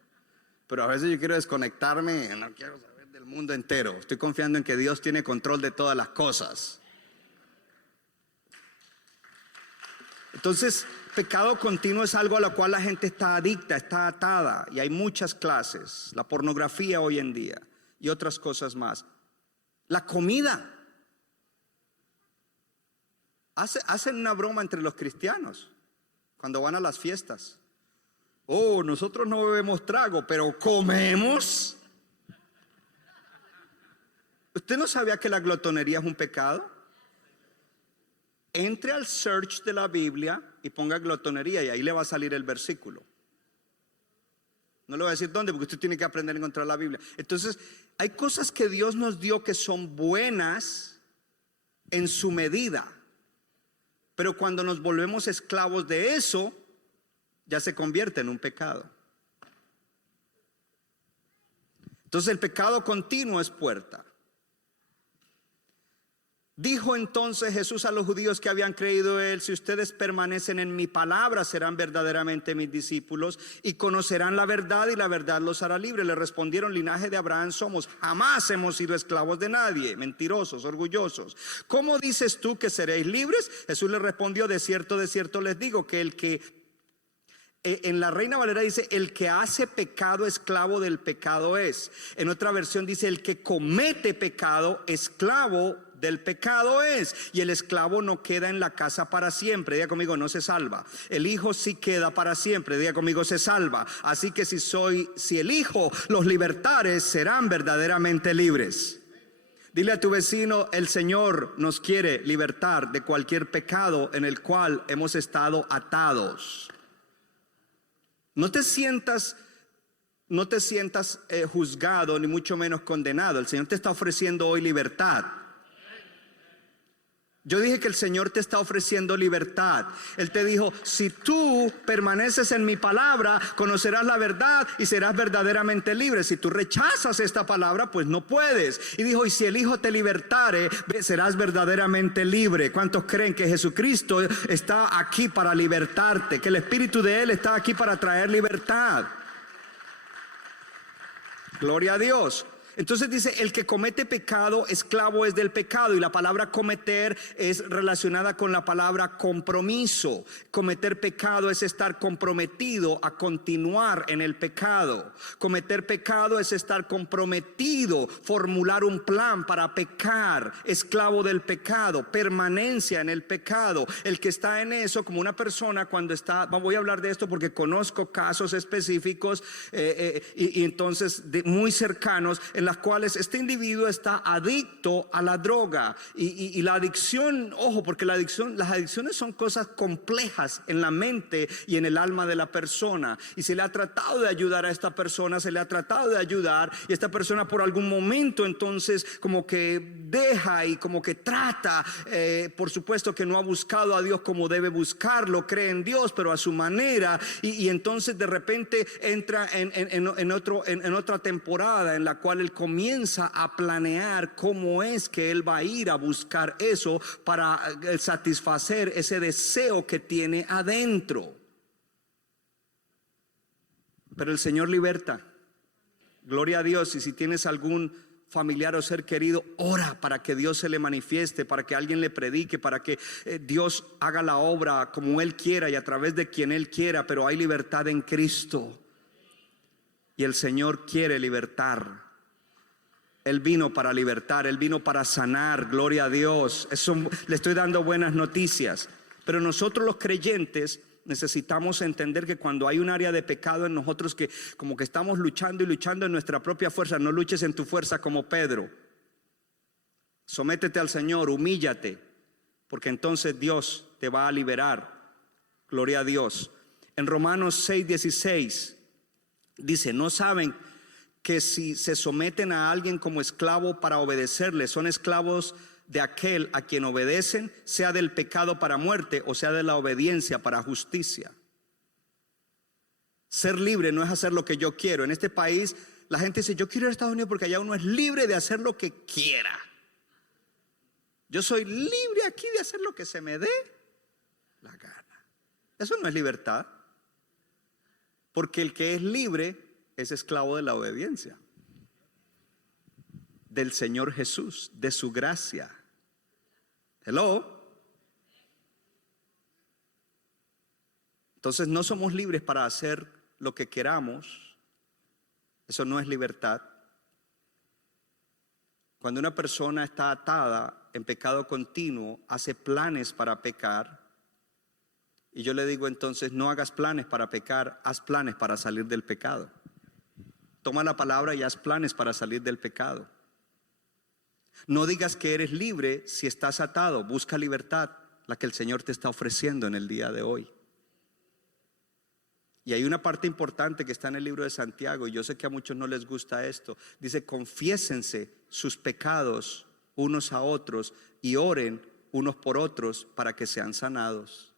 Pero a veces yo quiero desconectarme. No quiero saber del mundo entero. Estoy confiando en que Dios tiene control de todas las cosas. Entonces, pecado continuo es algo a lo cual la gente está adicta, está atada, y hay muchas clases. La pornografía hoy en día y otras cosas más. La comida. Hacen una broma entre los cristianos cuando van a las fiestas. Nosotros no bebemos trago, pero comemos. ¿Usted no sabía que la glotonería es un pecado? Entre al search de la Biblia y ponga glotonería y ahí le va a salir el versículo. No le voy a decir dónde, porque usted tiene que aprender a encontrar la Biblia. Entonces, hay cosas que Dios nos dio que son buenas en su medida. Pero cuando nos volvemos esclavos de eso, ya se convierte en un pecado. Entonces el pecado continuo es puerta. Dijo entonces Jesús a los judíos que habían creído en él: si ustedes permanecen en mi palabra, serán verdaderamente mis discípulos y conocerán la verdad, y la verdad los hará libres. Le respondieron: linaje de Abraham somos, jamás hemos sido esclavos de nadie. Mentirosos, orgullosos. ¿Cómo dices tú que seréis libres? Jesús le respondió: de cierto les digo que el que... En la Reina Valera dice: el que hace pecado, esclavo del pecado es. En otra versión dice: el que comete pecado, esclavo del pecado es. Y el esclavo no queda en la casa para siempre. Diga conmigo: no se salva. El hijo sí queda para siempre. Diga conmigo: se salva. Así que si el hijo los libertare, serán verdaderamente libres. Dile a tu vecino: el Señor nos quiere libertar de cualquier pecado en el cual hemos estado atados. No te sientas juzgado, ni mucho menos condenado. El Señor te está ofreciendo hoy libertad. Yo dije que el Señor te está ofreciendo libertad. Él te dijo: si tú permaneces en mi palabra, conocerás la verdad y serás verdaderamente libre. Si tú rechazas esta palabra, pues no puedes. Y dijo: y si el Hijo te libertare, serás verdaderamente libre. ¿Cuántos creen que Jesucristo está aquí para libertarte? Que el Espíritu de Él está aquí para traer libertad. Gloria a Dios. Entonces dice: el que comete pecado, esclavo es del pecado. Y la palabra cometer es relacionada con la palabra compromiso. Cometer pecado es estar comprometido a continuar en el pecado. Cometer pecado es estar comprometido, formular un plan para pecar. Esclavo del pecado, permanencia en el pecado. El que está en eso, como una persona cuando está... Voy a hablar de esto porque conozco casos específicos y entonces muy cercanos, en las cuales este individuo está adicto a la droga y la adicción, ojo, porque las adicciones son cosas complejas en la mente y en el alma de la persona, y se le ha tratado de ayudar a esta persona, y esta persona por algún momento entonces como que deja y como que trata, por supuesto que no ha buscado a Dios como debe buscarlo, cree en Dios pero a su manera, y entonces de repente entra en otra temporada en la cual él comienza a planear cómo es que él va a ir a buscar eso para satisfacer ese deseo que tiene adentro. Pero el Señor liberta. Gloria a Dios. Y si tienes algún familiar o ser querido, ora para que Dios se le manifieste, para que alguien le predique, para que Dios haga la obra como Él quiera y a través de quien Él quiera. Pero hay libertad en Cristo y el Señor quiere libertar. Él vino para libertar, Él vino para sanar. Gloria a Dios. Eso, le estoy dando buenas noticias. Pero nosotros los creyentes necesitamos entender que cuando hay un área de pecado en nosotros, que como que estamos luchando en nuestra propia fuerza. No luches en tu fuerza como Pedro. Sométete al Señor, humíllate, porque entonces Dios te va a liberar. Gloria a Dios. En Romanos 6:16 dice: ¿no saben que si se someten a alguien como esclavo para obedecerle, son esclavos de aquel a quien obedecen, sea del pecado para muerte o sea de la obediencia para justicia? Ser libre no es hacer lo que yo quiero. En este país la gente dice: yo quiero ir a Estados Unidos porque allá uno es libre de hacer lo que quiera. Yo soy libre aquí de hacer lo que se me dé la gana. Eso no es libertad, porque el que es libre es esclavo de la obediencia del Señor Jesús, de su gracia. Hello. Entonces no somos libres para hacer lo que queramos. Eso no es libertad. Cuando una persona está atada en pecado continuo, hace planes para pecar. Y yo le digo entonces: no hagas planes para pecar, haz planes para salir del pecado. Toma la palabra y haz planes para salir del pecado. No digas que eres libre si estás atado. Busca libertad, la que el Señor te está ofreciendo en el día de hoy. Y hay una parte importante que está en el libro de Santiago, y yo sé que a muchos no les gusta esto. Dice: confiésense sus pecados unos a otros y oren unos por otros para que sean sanados.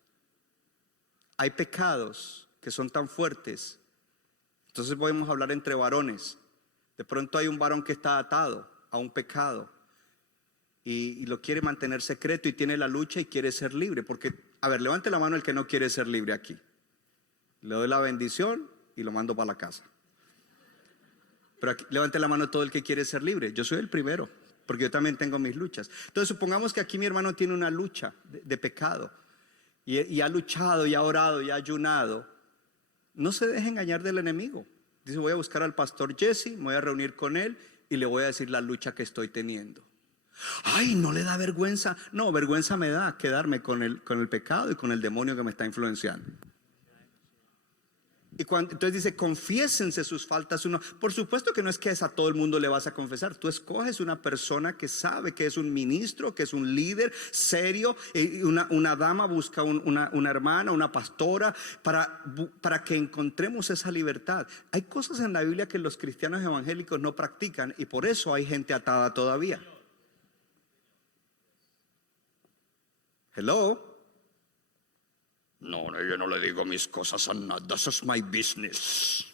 Hay pecados que son tan fuertes. Entonces podemos hablar entre varones. De pronto hay un varón que está atado a un pecado y lo quiere mantener secreto y tiene la lucha y quiere ser libre. Porque, a ver, levante la mano el que no quiere ser libre aquí. Le doy la bendición y lo mando para la casa. Pero aquí, levante la mano todo el que quiere ser libre. Yo soy el primero, porque yo también tengo mis luchas. Entonces supongamos que aquí mi hermano tiene una lucha de pecado y ha luchado y ha orado y ha ayunado. No se deje engañar del enemigo. Dice, voy a buscar al pastor Jesse, me voy a reunir con él y le voy a decir la lucha que estoy teniendo. Ay, ¿no le da vergüenza? No, vergüenza me da quedarme con el pecado y con el demonio que me está influenciando. Y entonces dice, confiésense sus faltas uno. Por supuesto que no es que a todo el mundo le vas a confesar. Tú escoges una persona que sabe que es un ministro, que es un líder serio. Una dama busca una hermana, una pastora, para que encontremos esa libertad. Hay cosas en la Biblia que los cristianos evangélicos no practican y por eso hay gente atada todavía. Hello. No, yo no le digo mis cosas a nadie. This is my business.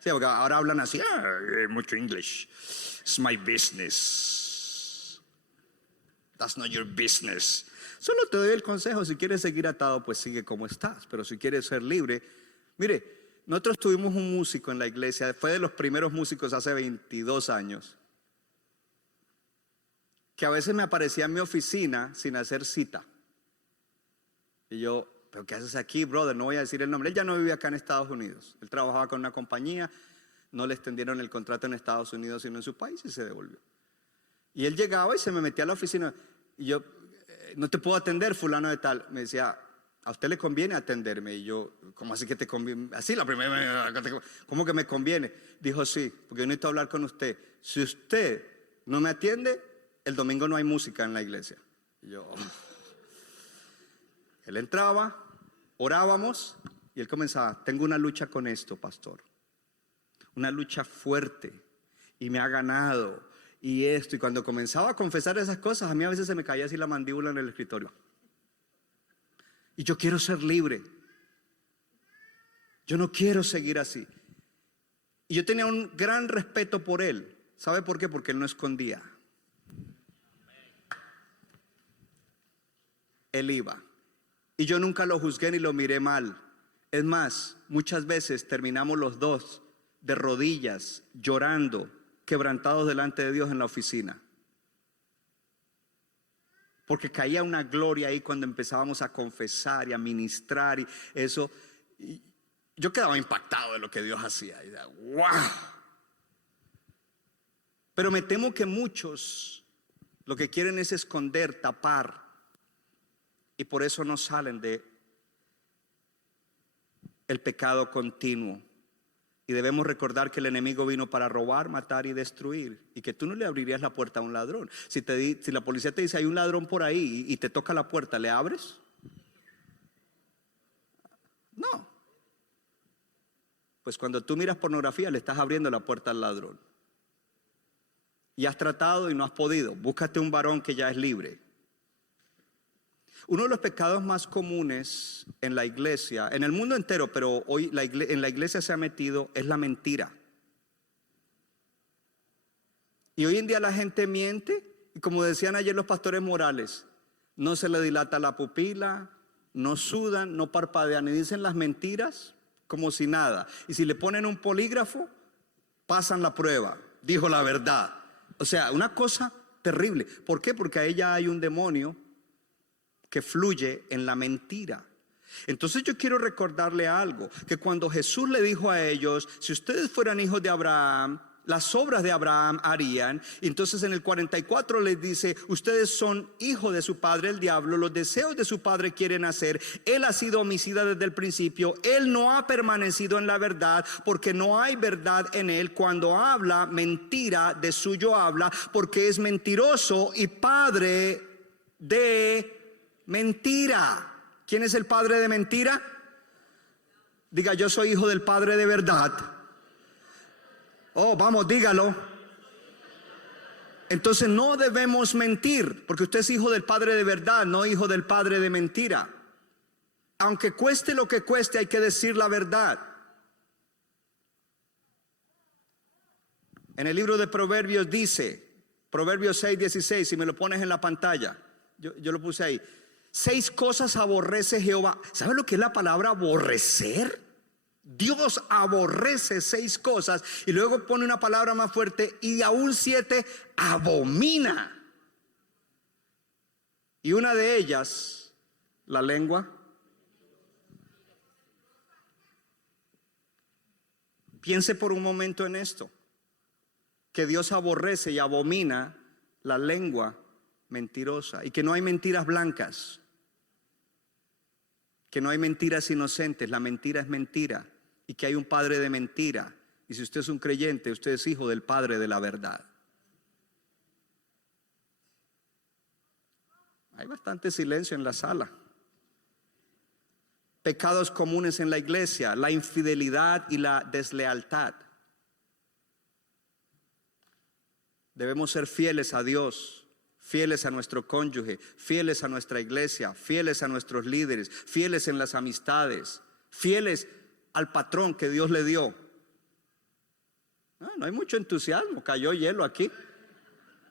Sí, porque ahora hablan así, mucho English. It's my business. That's not your business. Solo te doy el consejo, si quieres seguir atado, pues sigue como estás. Pero si quieres ser libre, mire, nosotros tuvimos un músico en la iglesia, fue de los primeros músicos hace 22 años, que a veces me aparecía en mi oficina sin hacer cita. Y yo, ¿pero qué haces aquí, brother? No voy a decir el nombre. Él ya no vivía acá en Estados Unidos. Él trabajaba con una compañía, no le extendieron el contrato en Estados Unidos sino en su país y se devolvió. Y él llegaba y se me metía a la oficina y yo, no te puedo atender, fulano de tal. Me decía, ¿a usted le conviene atenderme? Y yo, ¿cómo así que te conviene? Así la primera, ¿cómo que me conviene? Dijo, sí, porque yo necesito hablar con usted. Si usted no me atiende, el domingo no hay música en la iglesia. Y yo... Él entraba, orábamos y él comenzaba, tengo una lucha con esto, pastor. Una lucha fuerte y me ha ganado y esto. Y cuando comenzaba a confesar esas cosas, a mí a veces se me caía así la mandíbula en el escritorio. Y yo quiero ser libre. Yo no quiero seguir así. Y yo tenía un gran respeto por él. ¿Sabe por qué? Porque él no escondía. Él iba. Y yo nunca lo juzgué ni lo miré mal. Es más, muchas veces terminamos los dos de rodillas, llorando, quebrantados delante de Dios en la oficina. Porque caía una gloria ahí cuando empezábamos a confesar y a ministrar y eso. Y yo quedaba impactado de lo que Dios hacía. Y ¡wow! Pero me temo que muchos lo que quieren es esconder, tapar. Y por eso no salen de el pecado continuo. Y debemos recordar que el enemigo vino para robar, matar y destruir. Y que tú no le abrirías la puerta a un ladrón. Si la policía te dice hay un ladrón por ahí y te toca la puerta, ¿le abres? No. Pues cuando tú miras pornografía le estás abriendo la puerta al ladrón. Y has tratado y no has podido. Búscate un varón que ya es libre. Uno de los pecados más comunes en la iglesia, en el mundo entero, pero hoy en la iglesia se ha metido, es la mentira. Y hoy en día la gente miente, y como decían ayer los pastores Morales, no se le dilata la pupila, no sudan, no parpadean y dicen las mentiras como si nada. Y si le ponen un polígrafo, pasan la prueba, dijo la verdad. O sea, una cosa terrible. ¿Por qué? Porque ahí ya hay un demonio que fluye en la mentira. Entonces yo quiero recordarle algo, que cuando Jesús le dijo a ellos, si ustedes fueran hijos de Abraham, las obras de Abraham harían. Entonces en el 44 les dice, ustedes son hijos de su padre el diablo, los deseos de su padre quieren hacer. Él ha sido homicida desde el principio, él no ha permanecido en la verdad, porque no hay verdad en él. Cuando habla mentira, de suyo habla, porque es mentiroso y padre de mentira. ¿Quién es el padre de mentira? Diga, yo soy hijo del padre de verdad. Oh, vamos, dígalo. Entonces no debemos mentir, porque usted es hijo del padre de verdad, no hijo del padre de mentira. Aunque cueste lo que cueste, hay que decir la verdad. En el libro de Proverbios dice, Proverbios 6:16, si me lo pones en la pantalla, yo lo puse ahí. 6 cosas aborrece Jehová. ¿Sabe lo que es la palabra aborrecer? Dios aborrece 6 cosas y luego pone una palabra más fuerte, y aún 7 abomina. Y una de ellas, la lengua. Piense por un momento en esto, que Dios aborrece y abomina la lengua mentirosa, y que no hay mentiras blancas, que no hay mentiras inocentes. La mentira es mentira, y que hay un padre de mentira, y si usted es un creyente, usted es hijo del padre de la verdad. Hay bastante silencio en la sala. Pecados comunes en la iglesia: la infidelidad y la deslealtad. Debemos ser fieles a Dios, fieles a nuestro cónyuge, fieles a nuestra iglesia, fieles a nuestros líderes, fieles en las amistades, fieles al patrón que Dios le dio. No hay mucho entusiasmo, cayó hielo aquí.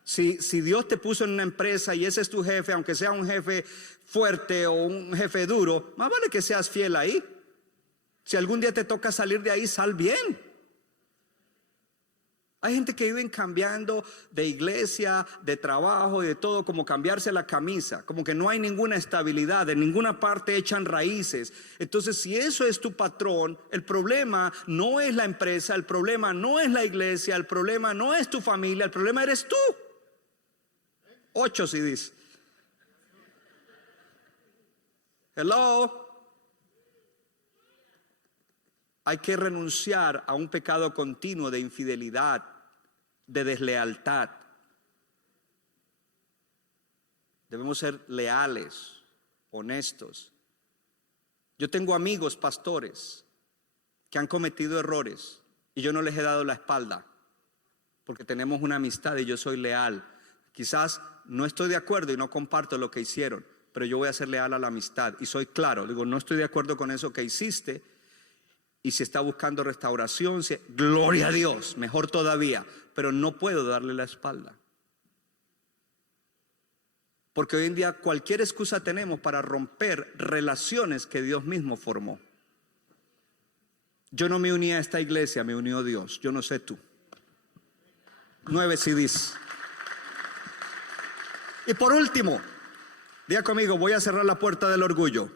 Si Dios te puso en una empresa y ese es tu jefe, aunque sea un jefe fuerte o un jefe duro, más vale que seas fiel ahí. Si algún día te toca salir de ahí, sal bien. Hay gente que vive cambiando de iglesia, de trabajo y de todo, como cambiarse la camisa, como que no hay ninguna estabilidad, en ninguna parte echan raíces. Entonces, si eso es tu patrón, el problema no es la empresa, el problema no es la iglesia, el problema no es tu familia, el problema eres tú. 8 CDs. Hello. Hay que renunciar a un pecado continuo de infidelidad, de deslealtad. Debemos ser leales, honestos. Yo tengo amigos pastores que han cometido errores y yo no les he dado la espalda, porque tenemos una amistad y yo soy leal. Quizás no estoy de acuerdo y no comparto lo que hicieron, pero yo voy a ser leal a la amistad y soy claro. Digo, no estoy de acuerdo con eso que hiciste, y si está buscando restauración, gloria a Dios, mejor todavía, pero no puedo darle la espalda, porque hoy en día cualquier excusa tenemos para romper relaciones que Dios mismo formó. Yo no me uní a esta iglesia, me unió Dios. Yo no sé tú. 9 CDs. Y por último, diga conmigo, voy a cerrar la puerta del orgullo.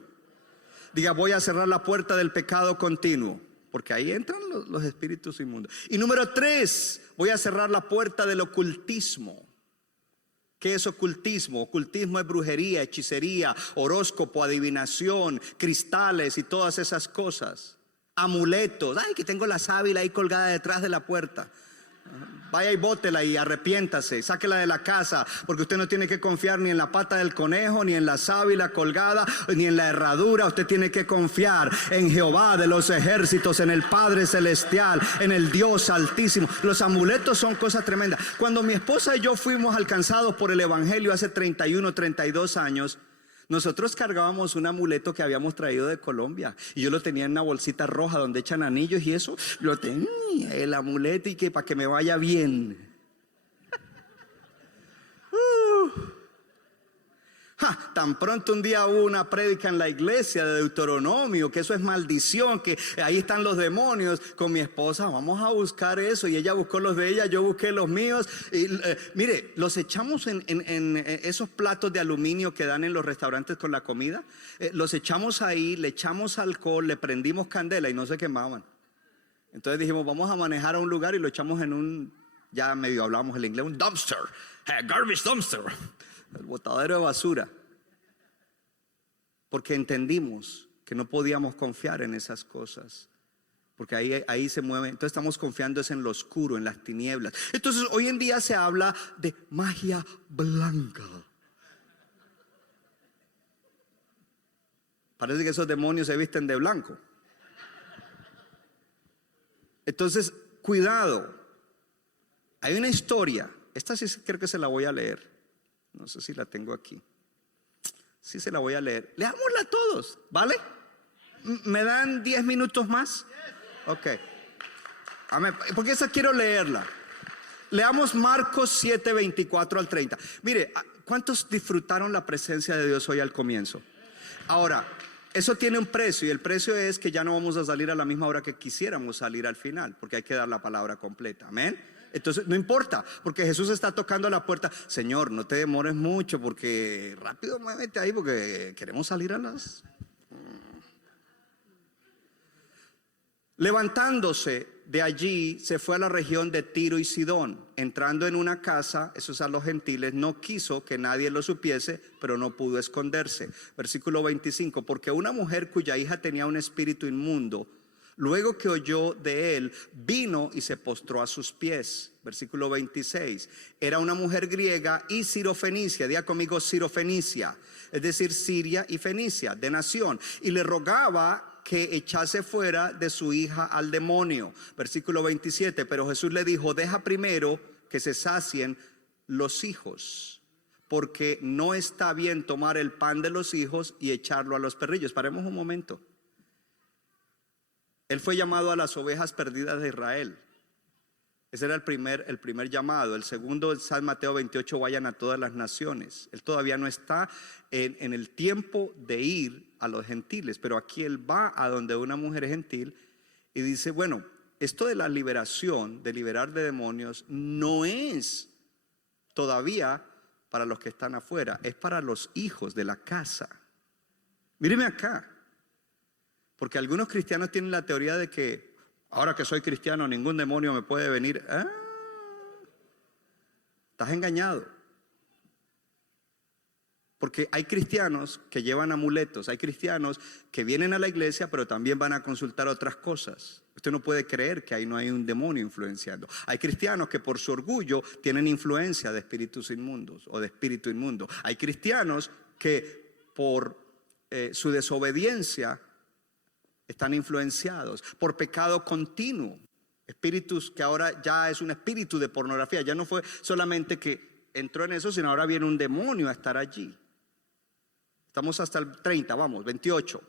Diga, voy a cerrar la puerta del pecado continuo, porque ahí entran los espíritus inmundos. Y número 3, voy a cerrar la puerta del ocultismo. ¿Qué es ocultismo? Ocultismo es brujería, hechicería, horóscopo, adivinación, cristales y todas esas cosas. Amuletos. Ay, que tengo la sábila ahí colgada detrás de la puerta. Vaya y bótela y arrepiéntase, sáquela de la casa, porque usted no tiene que confiar ni en la pata del conejo, ni en la sábila colgada, ni en la herradura. Usted tiene que confiar en Jehová de los ejércitos, en el Padre Celestial, en el Dios Altísimo. Los amuletos son cosas tremendas. Cuando mi esposa y yo fuimos alcanzados por el Evangelio hace 31, 32 años, nosotros cargábamos un amuleto que habíamos traído de Colombia, y yo lo tenía en una bolsita roja donde echan anillos y eso. Lo tenía, el amuleto, y que para que me vaya bien. Tan pronto un día hubo una prédica en la iglesia de Deuteronomio, que eso es maldición, que ahí están los demonios. Con mi esposa vamos a buscar eso, y ella buscó los de ella, yo busqué los míos. Y mire, los echamos en esos platos de aluminio que dan en los restaurantes con la comida. Los echamos ahí, le echamos alcohol, le prendimos candela y no se quemaban. Entonces dijimos, vamos a manejar a un lugar y lo echamos en un, ya medio hablamos el inglés, un dumpster, garbage dumpster, el botadero de basura. Porque entendimos que no podíamos confiar en esas cosas, porque ahí se mueve. Entonces estamos confiando en lo oscuro, en las tinieblas. Entonces hoy en día se habla de magia blanca. Parece que esos demonios se visten de blanco. Entonces, cuidado. Hay una historia, esta sí creo que se la voy a leer. No sé si la tengo aquí. Sí se la voy a leer. Leámosla todos, ¿vale? ¿Me dan 10 minutos más? Ok. Porque esa quiero leerla. Leamos Marcos 7, 24 al 30. Mire, ¿cuántos disfrutaron la presencia de Dios hoy al comienzo? Ahora, eso tiene un precio, y el precio es que ya no vamos a salir a la misma hora que quisiéramos salir al final, porque hay que dar la palabra completa. Amén. Entonces no importa, porque Jesús está tocando la puerta. Señor, no te demores mucho, porque rápido muévete ahí, porque queremos salir a las... Levantándose de allí, se fue a la región de Tiro y Sidón. Entrando en una casa, eso es a los gentiles, no quiso que nadie lo supiese, pero no pudo esconderse. Versículo 25, porque una mujer cuya hija tenía un espíritu inmundo, luego que oyó de él, vino y se postró a sus pies. Versículo 26, era una mujer griega y sirofenicia, diga conmigo sirofenicia, es decir, Siria y Fenicia, de nación, y le rogaba que echase fuera de su hija al demonio. Versículo 27, pero Jesús le dijo, deja primero que se sacien los hijos, porque no está bien tomar el pan de los hijos y echarlo a los perrillos. Paremos un momento. Él fue llamado a las ovejas perdidas de Israel. Ese era el primer llamado. El segundo es San Mateo 28, vayan a todas las naciones. Él todavía no está en el tiempo de ir a los gentiles, pero aquí él va a donde una mujer gentil y dice, bueno, esto de la liberación, de liberar de demonios, no es todavía para los que están afuera, es para los hijos de la casa. Míreme acá, porque algunos cristianos tienen la teoría de que ahora que soy cristiano, ningún demonio me puede venir. Estás engañado. Porque hay cristianos que llevan amuletos, hay cristianos que vienen a la iglesia, pero también van a consultar otras cosas. Usted no puede creer que ahí no hay un demonio influenciando. Hay cristianos que por su orgullo tienen influencia de espíritus inmundos o de espíritu inmundo. Hay cristianos que por su desobediencia están influenciados por pecado continuo, espíritus que ahora ya es un espíritu de pornografía, ya no fue solamente que entró en eso, sino ahora viene un demonio a estar allí. Estamos hasta el 30, vamos, 28.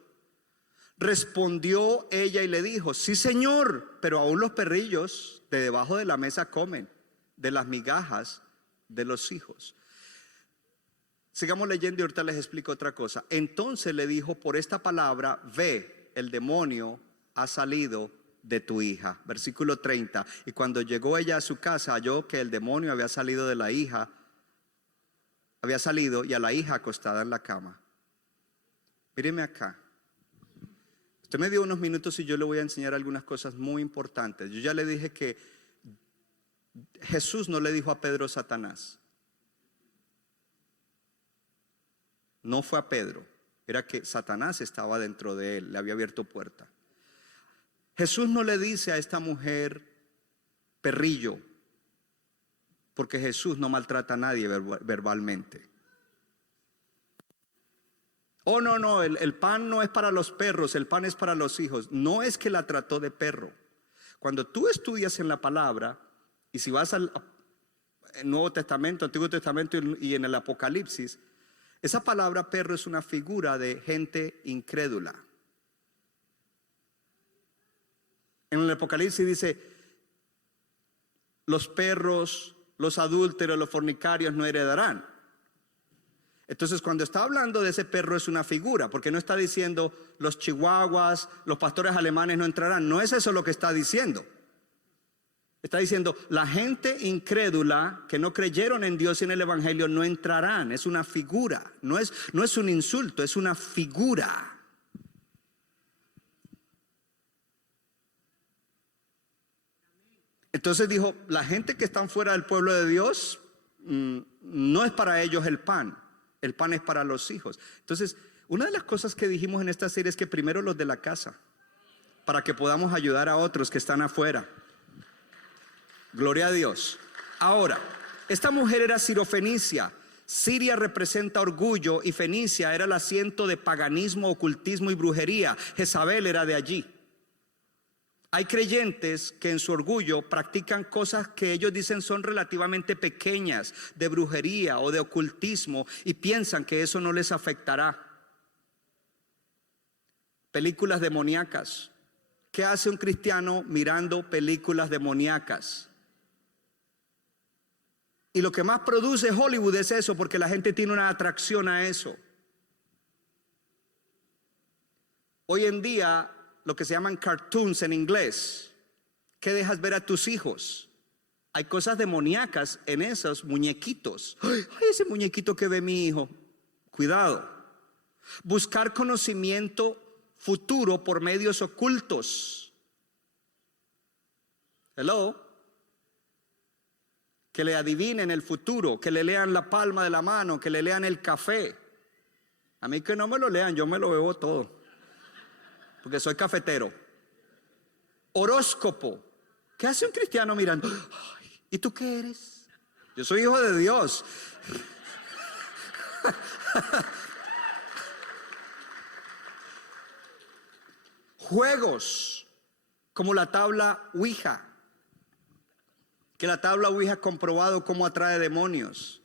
Respondió ella y le dijo, sí señor, pero aún los perrillos de debajo de la mesa comen de las migajas de los hijos. Sigamos leyendo y ahorita les explico otra cosa. Entonces le dijo, por esta palabra, ve, el demonio ha salido de tu hija. Versículo 30. Y cuando llegó ella a su casa, halló que el demonio había salido de la hija, había salido y a la hija acostada en la cama. Míreme acá. Usted me dio unos minutos y yo le voy a enseñar algunas cosas muy importantes. Yo ya le dije que Jesús no le dijo a Pedro Satanás. No fue a Pedro. Era que Satanás estaba dentro de él, le había abierto puerta. Jesús no le dice a esta mujer perrillo, porque Jesús no maltrata a nadie verbalmente. Oh, no, el pan no es para los perros, el pan es para los hijos. No es que la trató de perro. Cuando tú estudias en la palabra, y si vas al Nuevo Testamento, Antiguo Testamento y en el Apocalipsis, esa palabra perro es una figura de gente incrédula. En el Apocalipsis dice, los perros, los adúlteros, los fornicarios no heredarán. Entonces cuando está hablando de ese perro es una figura, porque no está diciendo los chihuahuas, los pastores alemanes no entrarán. No es eso lo que está diciendo. Está diciendo, la gente incrédula que no creyeron en Dios y en el Evangelio no entrarán. Es una figura, no es un insulto, es una figura. Entonces dijo, la gente que están fuera del pueblo de Dios, no es para ellos el pan es para los hijos. Entonces, una de las cosas que dijimos en esta serie es que primero los de la casa, para que podamos ayudar a otros que están afuera. Gloria a Dios. Ahora, esta mujer era sirofenicia. Siria representa orgullo y Fenicia era el asiento de paganismo, ocultismo y brujería. Jezabel era de allí. Hay creyentes que en su orgullo practican cosas que ellos dicen son relativamente pequeñas, de brujería o de ocultismo, y piensan que eso no les afectará. Películas demoníacas. ¿Qué hace un cristiano mirando películas demoníacas? Y lo que más produce Hollywood es eso, porque la gente tiene una atracción a eso. Hoy en día, lo que se llaman cartoons en inglés, ¿qué dejas ver a tus hijos? Hay cosas demoníacas en esos muñequitos. Ay, ese muñequito que ve mi hijo. Cuidado. Buscar conocimiento futuro por medios ocultos. Hello. Que le adivinen el futuro, que le lean la palma de la mano, que le lean el café. A mí que no me lo lean, yo me lo bebo todo, porque soy cafetero. Horóscopo. ¿Qué hace un cristiano mirando? Ay, ¿y tú qué eres? Yo soy hijo de Dios. Juegos como la tabla Ouija, que la tabla Ouija ha comprobado cómo atrae demonios.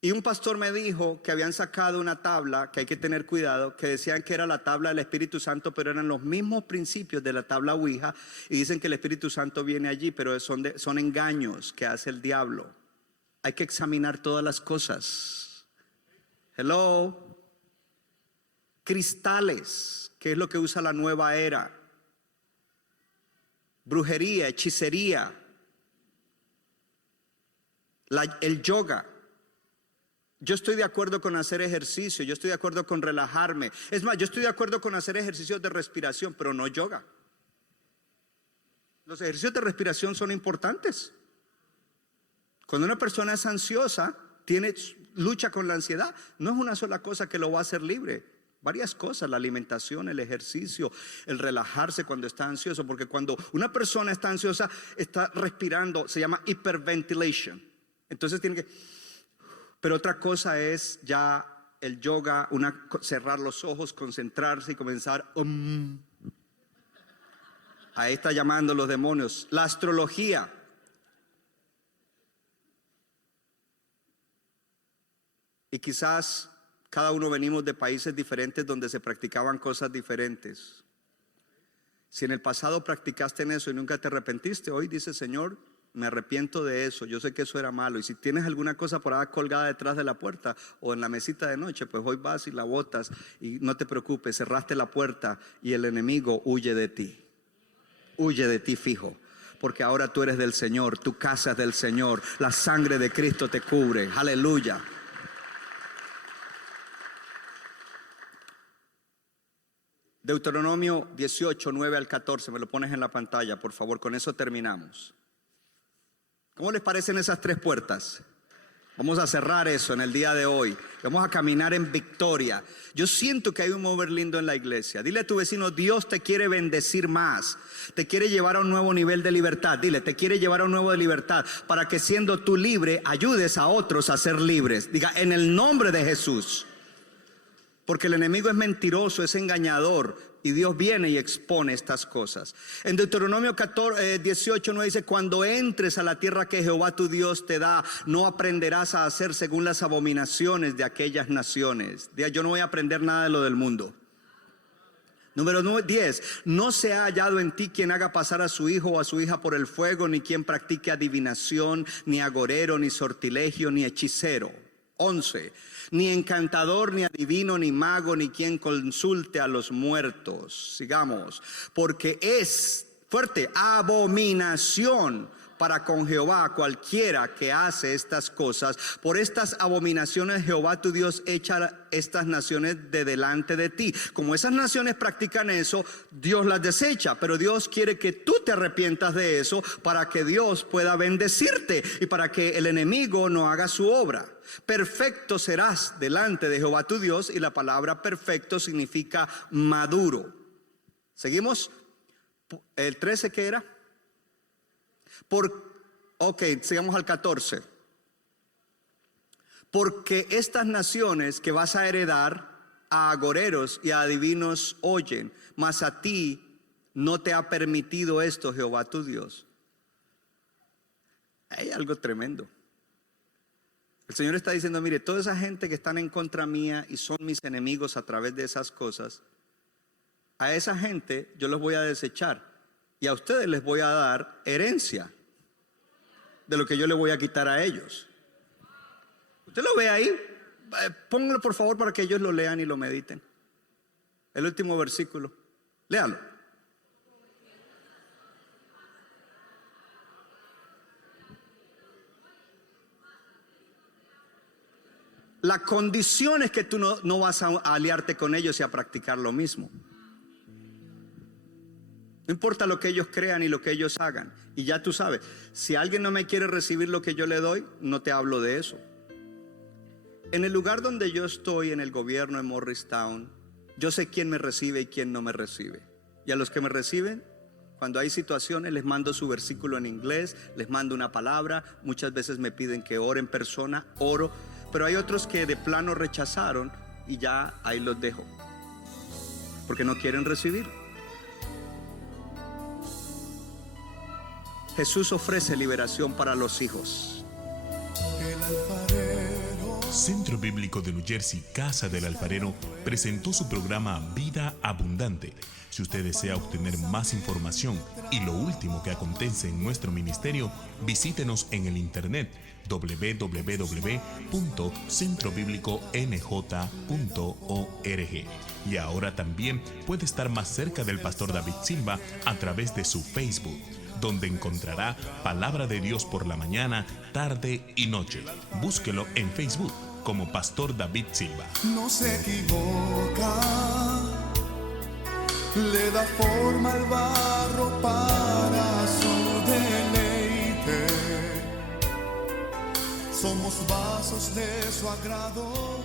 Y un pastor me dijo que habían sacado una tabla, que hay que tener cuidado, que decían que era la tabla del Espíritu Santo, pero eran los mismos principios de la tabla Ouija, y dicen que el Espíritu Santo viene allí, pero son engaños que hace el diablo. Hay que examinar todas las cosas. Hello. Cristales, que es lo que usa la nueva era. Brujería, hechicería, el yoga. Yo estoy de acuerdo con hacer ejercicio, yo estoy de acuerdo con relajarme. Es más, yo estoy de acuerdo con hacer ejercicios de respiración, pero no yoga. Los ejercicios de respiración son importantes. Cuando una persona es ansiosa, lucha con la ansiedad, no es una sola cosa que lo va a hacer libre. Varias cosas, la alimentación, el ejercicio, el relajarse cuando está ansioso, porque cuando una persona está ansiosa, está respirando, se llama hyperventilation. Entonces tiene que... Pero otra cosa es ya el yoga, cerrar los ojos, concentrarse y comenzar. Ahí está llamando los demonios. La astrología. Y quizás cada uno venimos de países diferentes donde se practicaban cosas diferentes. Si en el pasado practicaste en eso y nunca te arrepentiste, hoy dice Señor, me arrepiento de eso, yo sé que eso era malo. Y si tienes alguna cosa por ahí colgada detrás de la puerta o en la mesita de noche, pues hoy vas y la botas y no te preocupes, cerraste la puerta y el enemigo huye de ti. Huye de ti fijo, porque ahora tú eres del Señor, tu casa es del Señor, la sangre de Cristo te cubre. Aleluya. Deuteronomio 18, 9 al 14, me lo pones en la pantalla, por favor, con eso terminamos. ¿Cómo les parecen esas tres puertas? Vamos a cerrar eso en el día de hoy. Vamos a caminar en victoria. Yo siento que hay un mover lindo en la iglesia. Dile a tu vecino, Dios te quiere bendecir más. Te quiere llevar a un nuevo nivel de libertad. Dile, te quiere llevar a un nuevo de libertad para que siendo tú libre, ayudes a otros a ser libres. Diga, en el nombre de Jesús. Porque el enemigo es mentiroso, es engañador. Y Dios viene y expone estas cosas. En Deuteronomio 18, 9 dice, cuando entres a la tierra que Jehová tu Dios te da, no aprenderás a hacer según las abominaciones de aquellas naciones. Diga, yo no voy a aprender nada de lo del mundo. Número 10, no se ha hallado en ti quien haga pasar a su hijo o a su hija por el fuego, ni quien practique adivinación, ni agorero, ni sortilegio, ni hechicero. 11, ni encantador, ni adivino, ni mago, ni quien consulte a los muertos. Sigamos, porque es fuerte abominación para con Jehová cualquiera que hace estas cosas. Por estas abominaciones Jehová tu Dios echa estas naciones de delante de ti. Como esas naciones practican eso, Dios las desecha, pero Dios quiere que tú te arrepientas de eso para que Dios pueda bendecirte y para que el enemigo no haga su obra. Perfecto serás delante de Jehová tu Dios, y la palabra perfecto significa maduro. Seguimos. El 13, ¿qué era? Sigamos al 14. Porque estas naciones que vas a heredar a agoreros y a adivinos oyen, mas a ti no te ha permitido esto Jehová tu Dios. Hay algo tremendo. El Señor está diciendo, mire, toda esa gente que están en contra mía y son mis enemigos a través de esas cosas, a esa gente yo los voy a desechar y a ustedes les voy a dar herencia. de lo que yo le voy a quitar a ellos. ¿Usted lo ve ahí? Póngalo por favor para que ellos lo lean y lo mediten. El último versículo. Léalo. La condición es que tú no vas a aliarte con ellos y a practicar lo mismo. No importa lo que ellos crean y lo que ellos hagan. Y ya tú sabes, si alguien no me quiere recibir lo que yo le doy, no te hablo de eso. En el lugar donde yo estoy, en el gobierno de Morristown, yo sé quién me recibe y quién no me recibe. Y a los que me reciben, cuando hay situaciones, les mando su versículo en inglés, les mando una palabra. Muchas veces me piden que ore en persona, oro. Pero hay otros que de plano rechazaron y ya ahí los dejo, porque no quieren recibir. Jesús ofrece liberación para los hijos. Centro Bíblico de New Jersey, Casa del Alfarero, presentó su programa Vida Abundante. Si usted desea obtener más información y lo último que acontece en nuestro ministerio, visítenos en el internet www.centrobibliconj.org. Y ahora también puede estar más cerca del pastor David Silva a través de su Facebook, donde encontrará palabra de Dios por la mañana, tarde y noche. Búsquelo en Facebook como Pastor David Silva. No se equivoca, le da forma al barro para su deleite. Somos vasos de su agrado.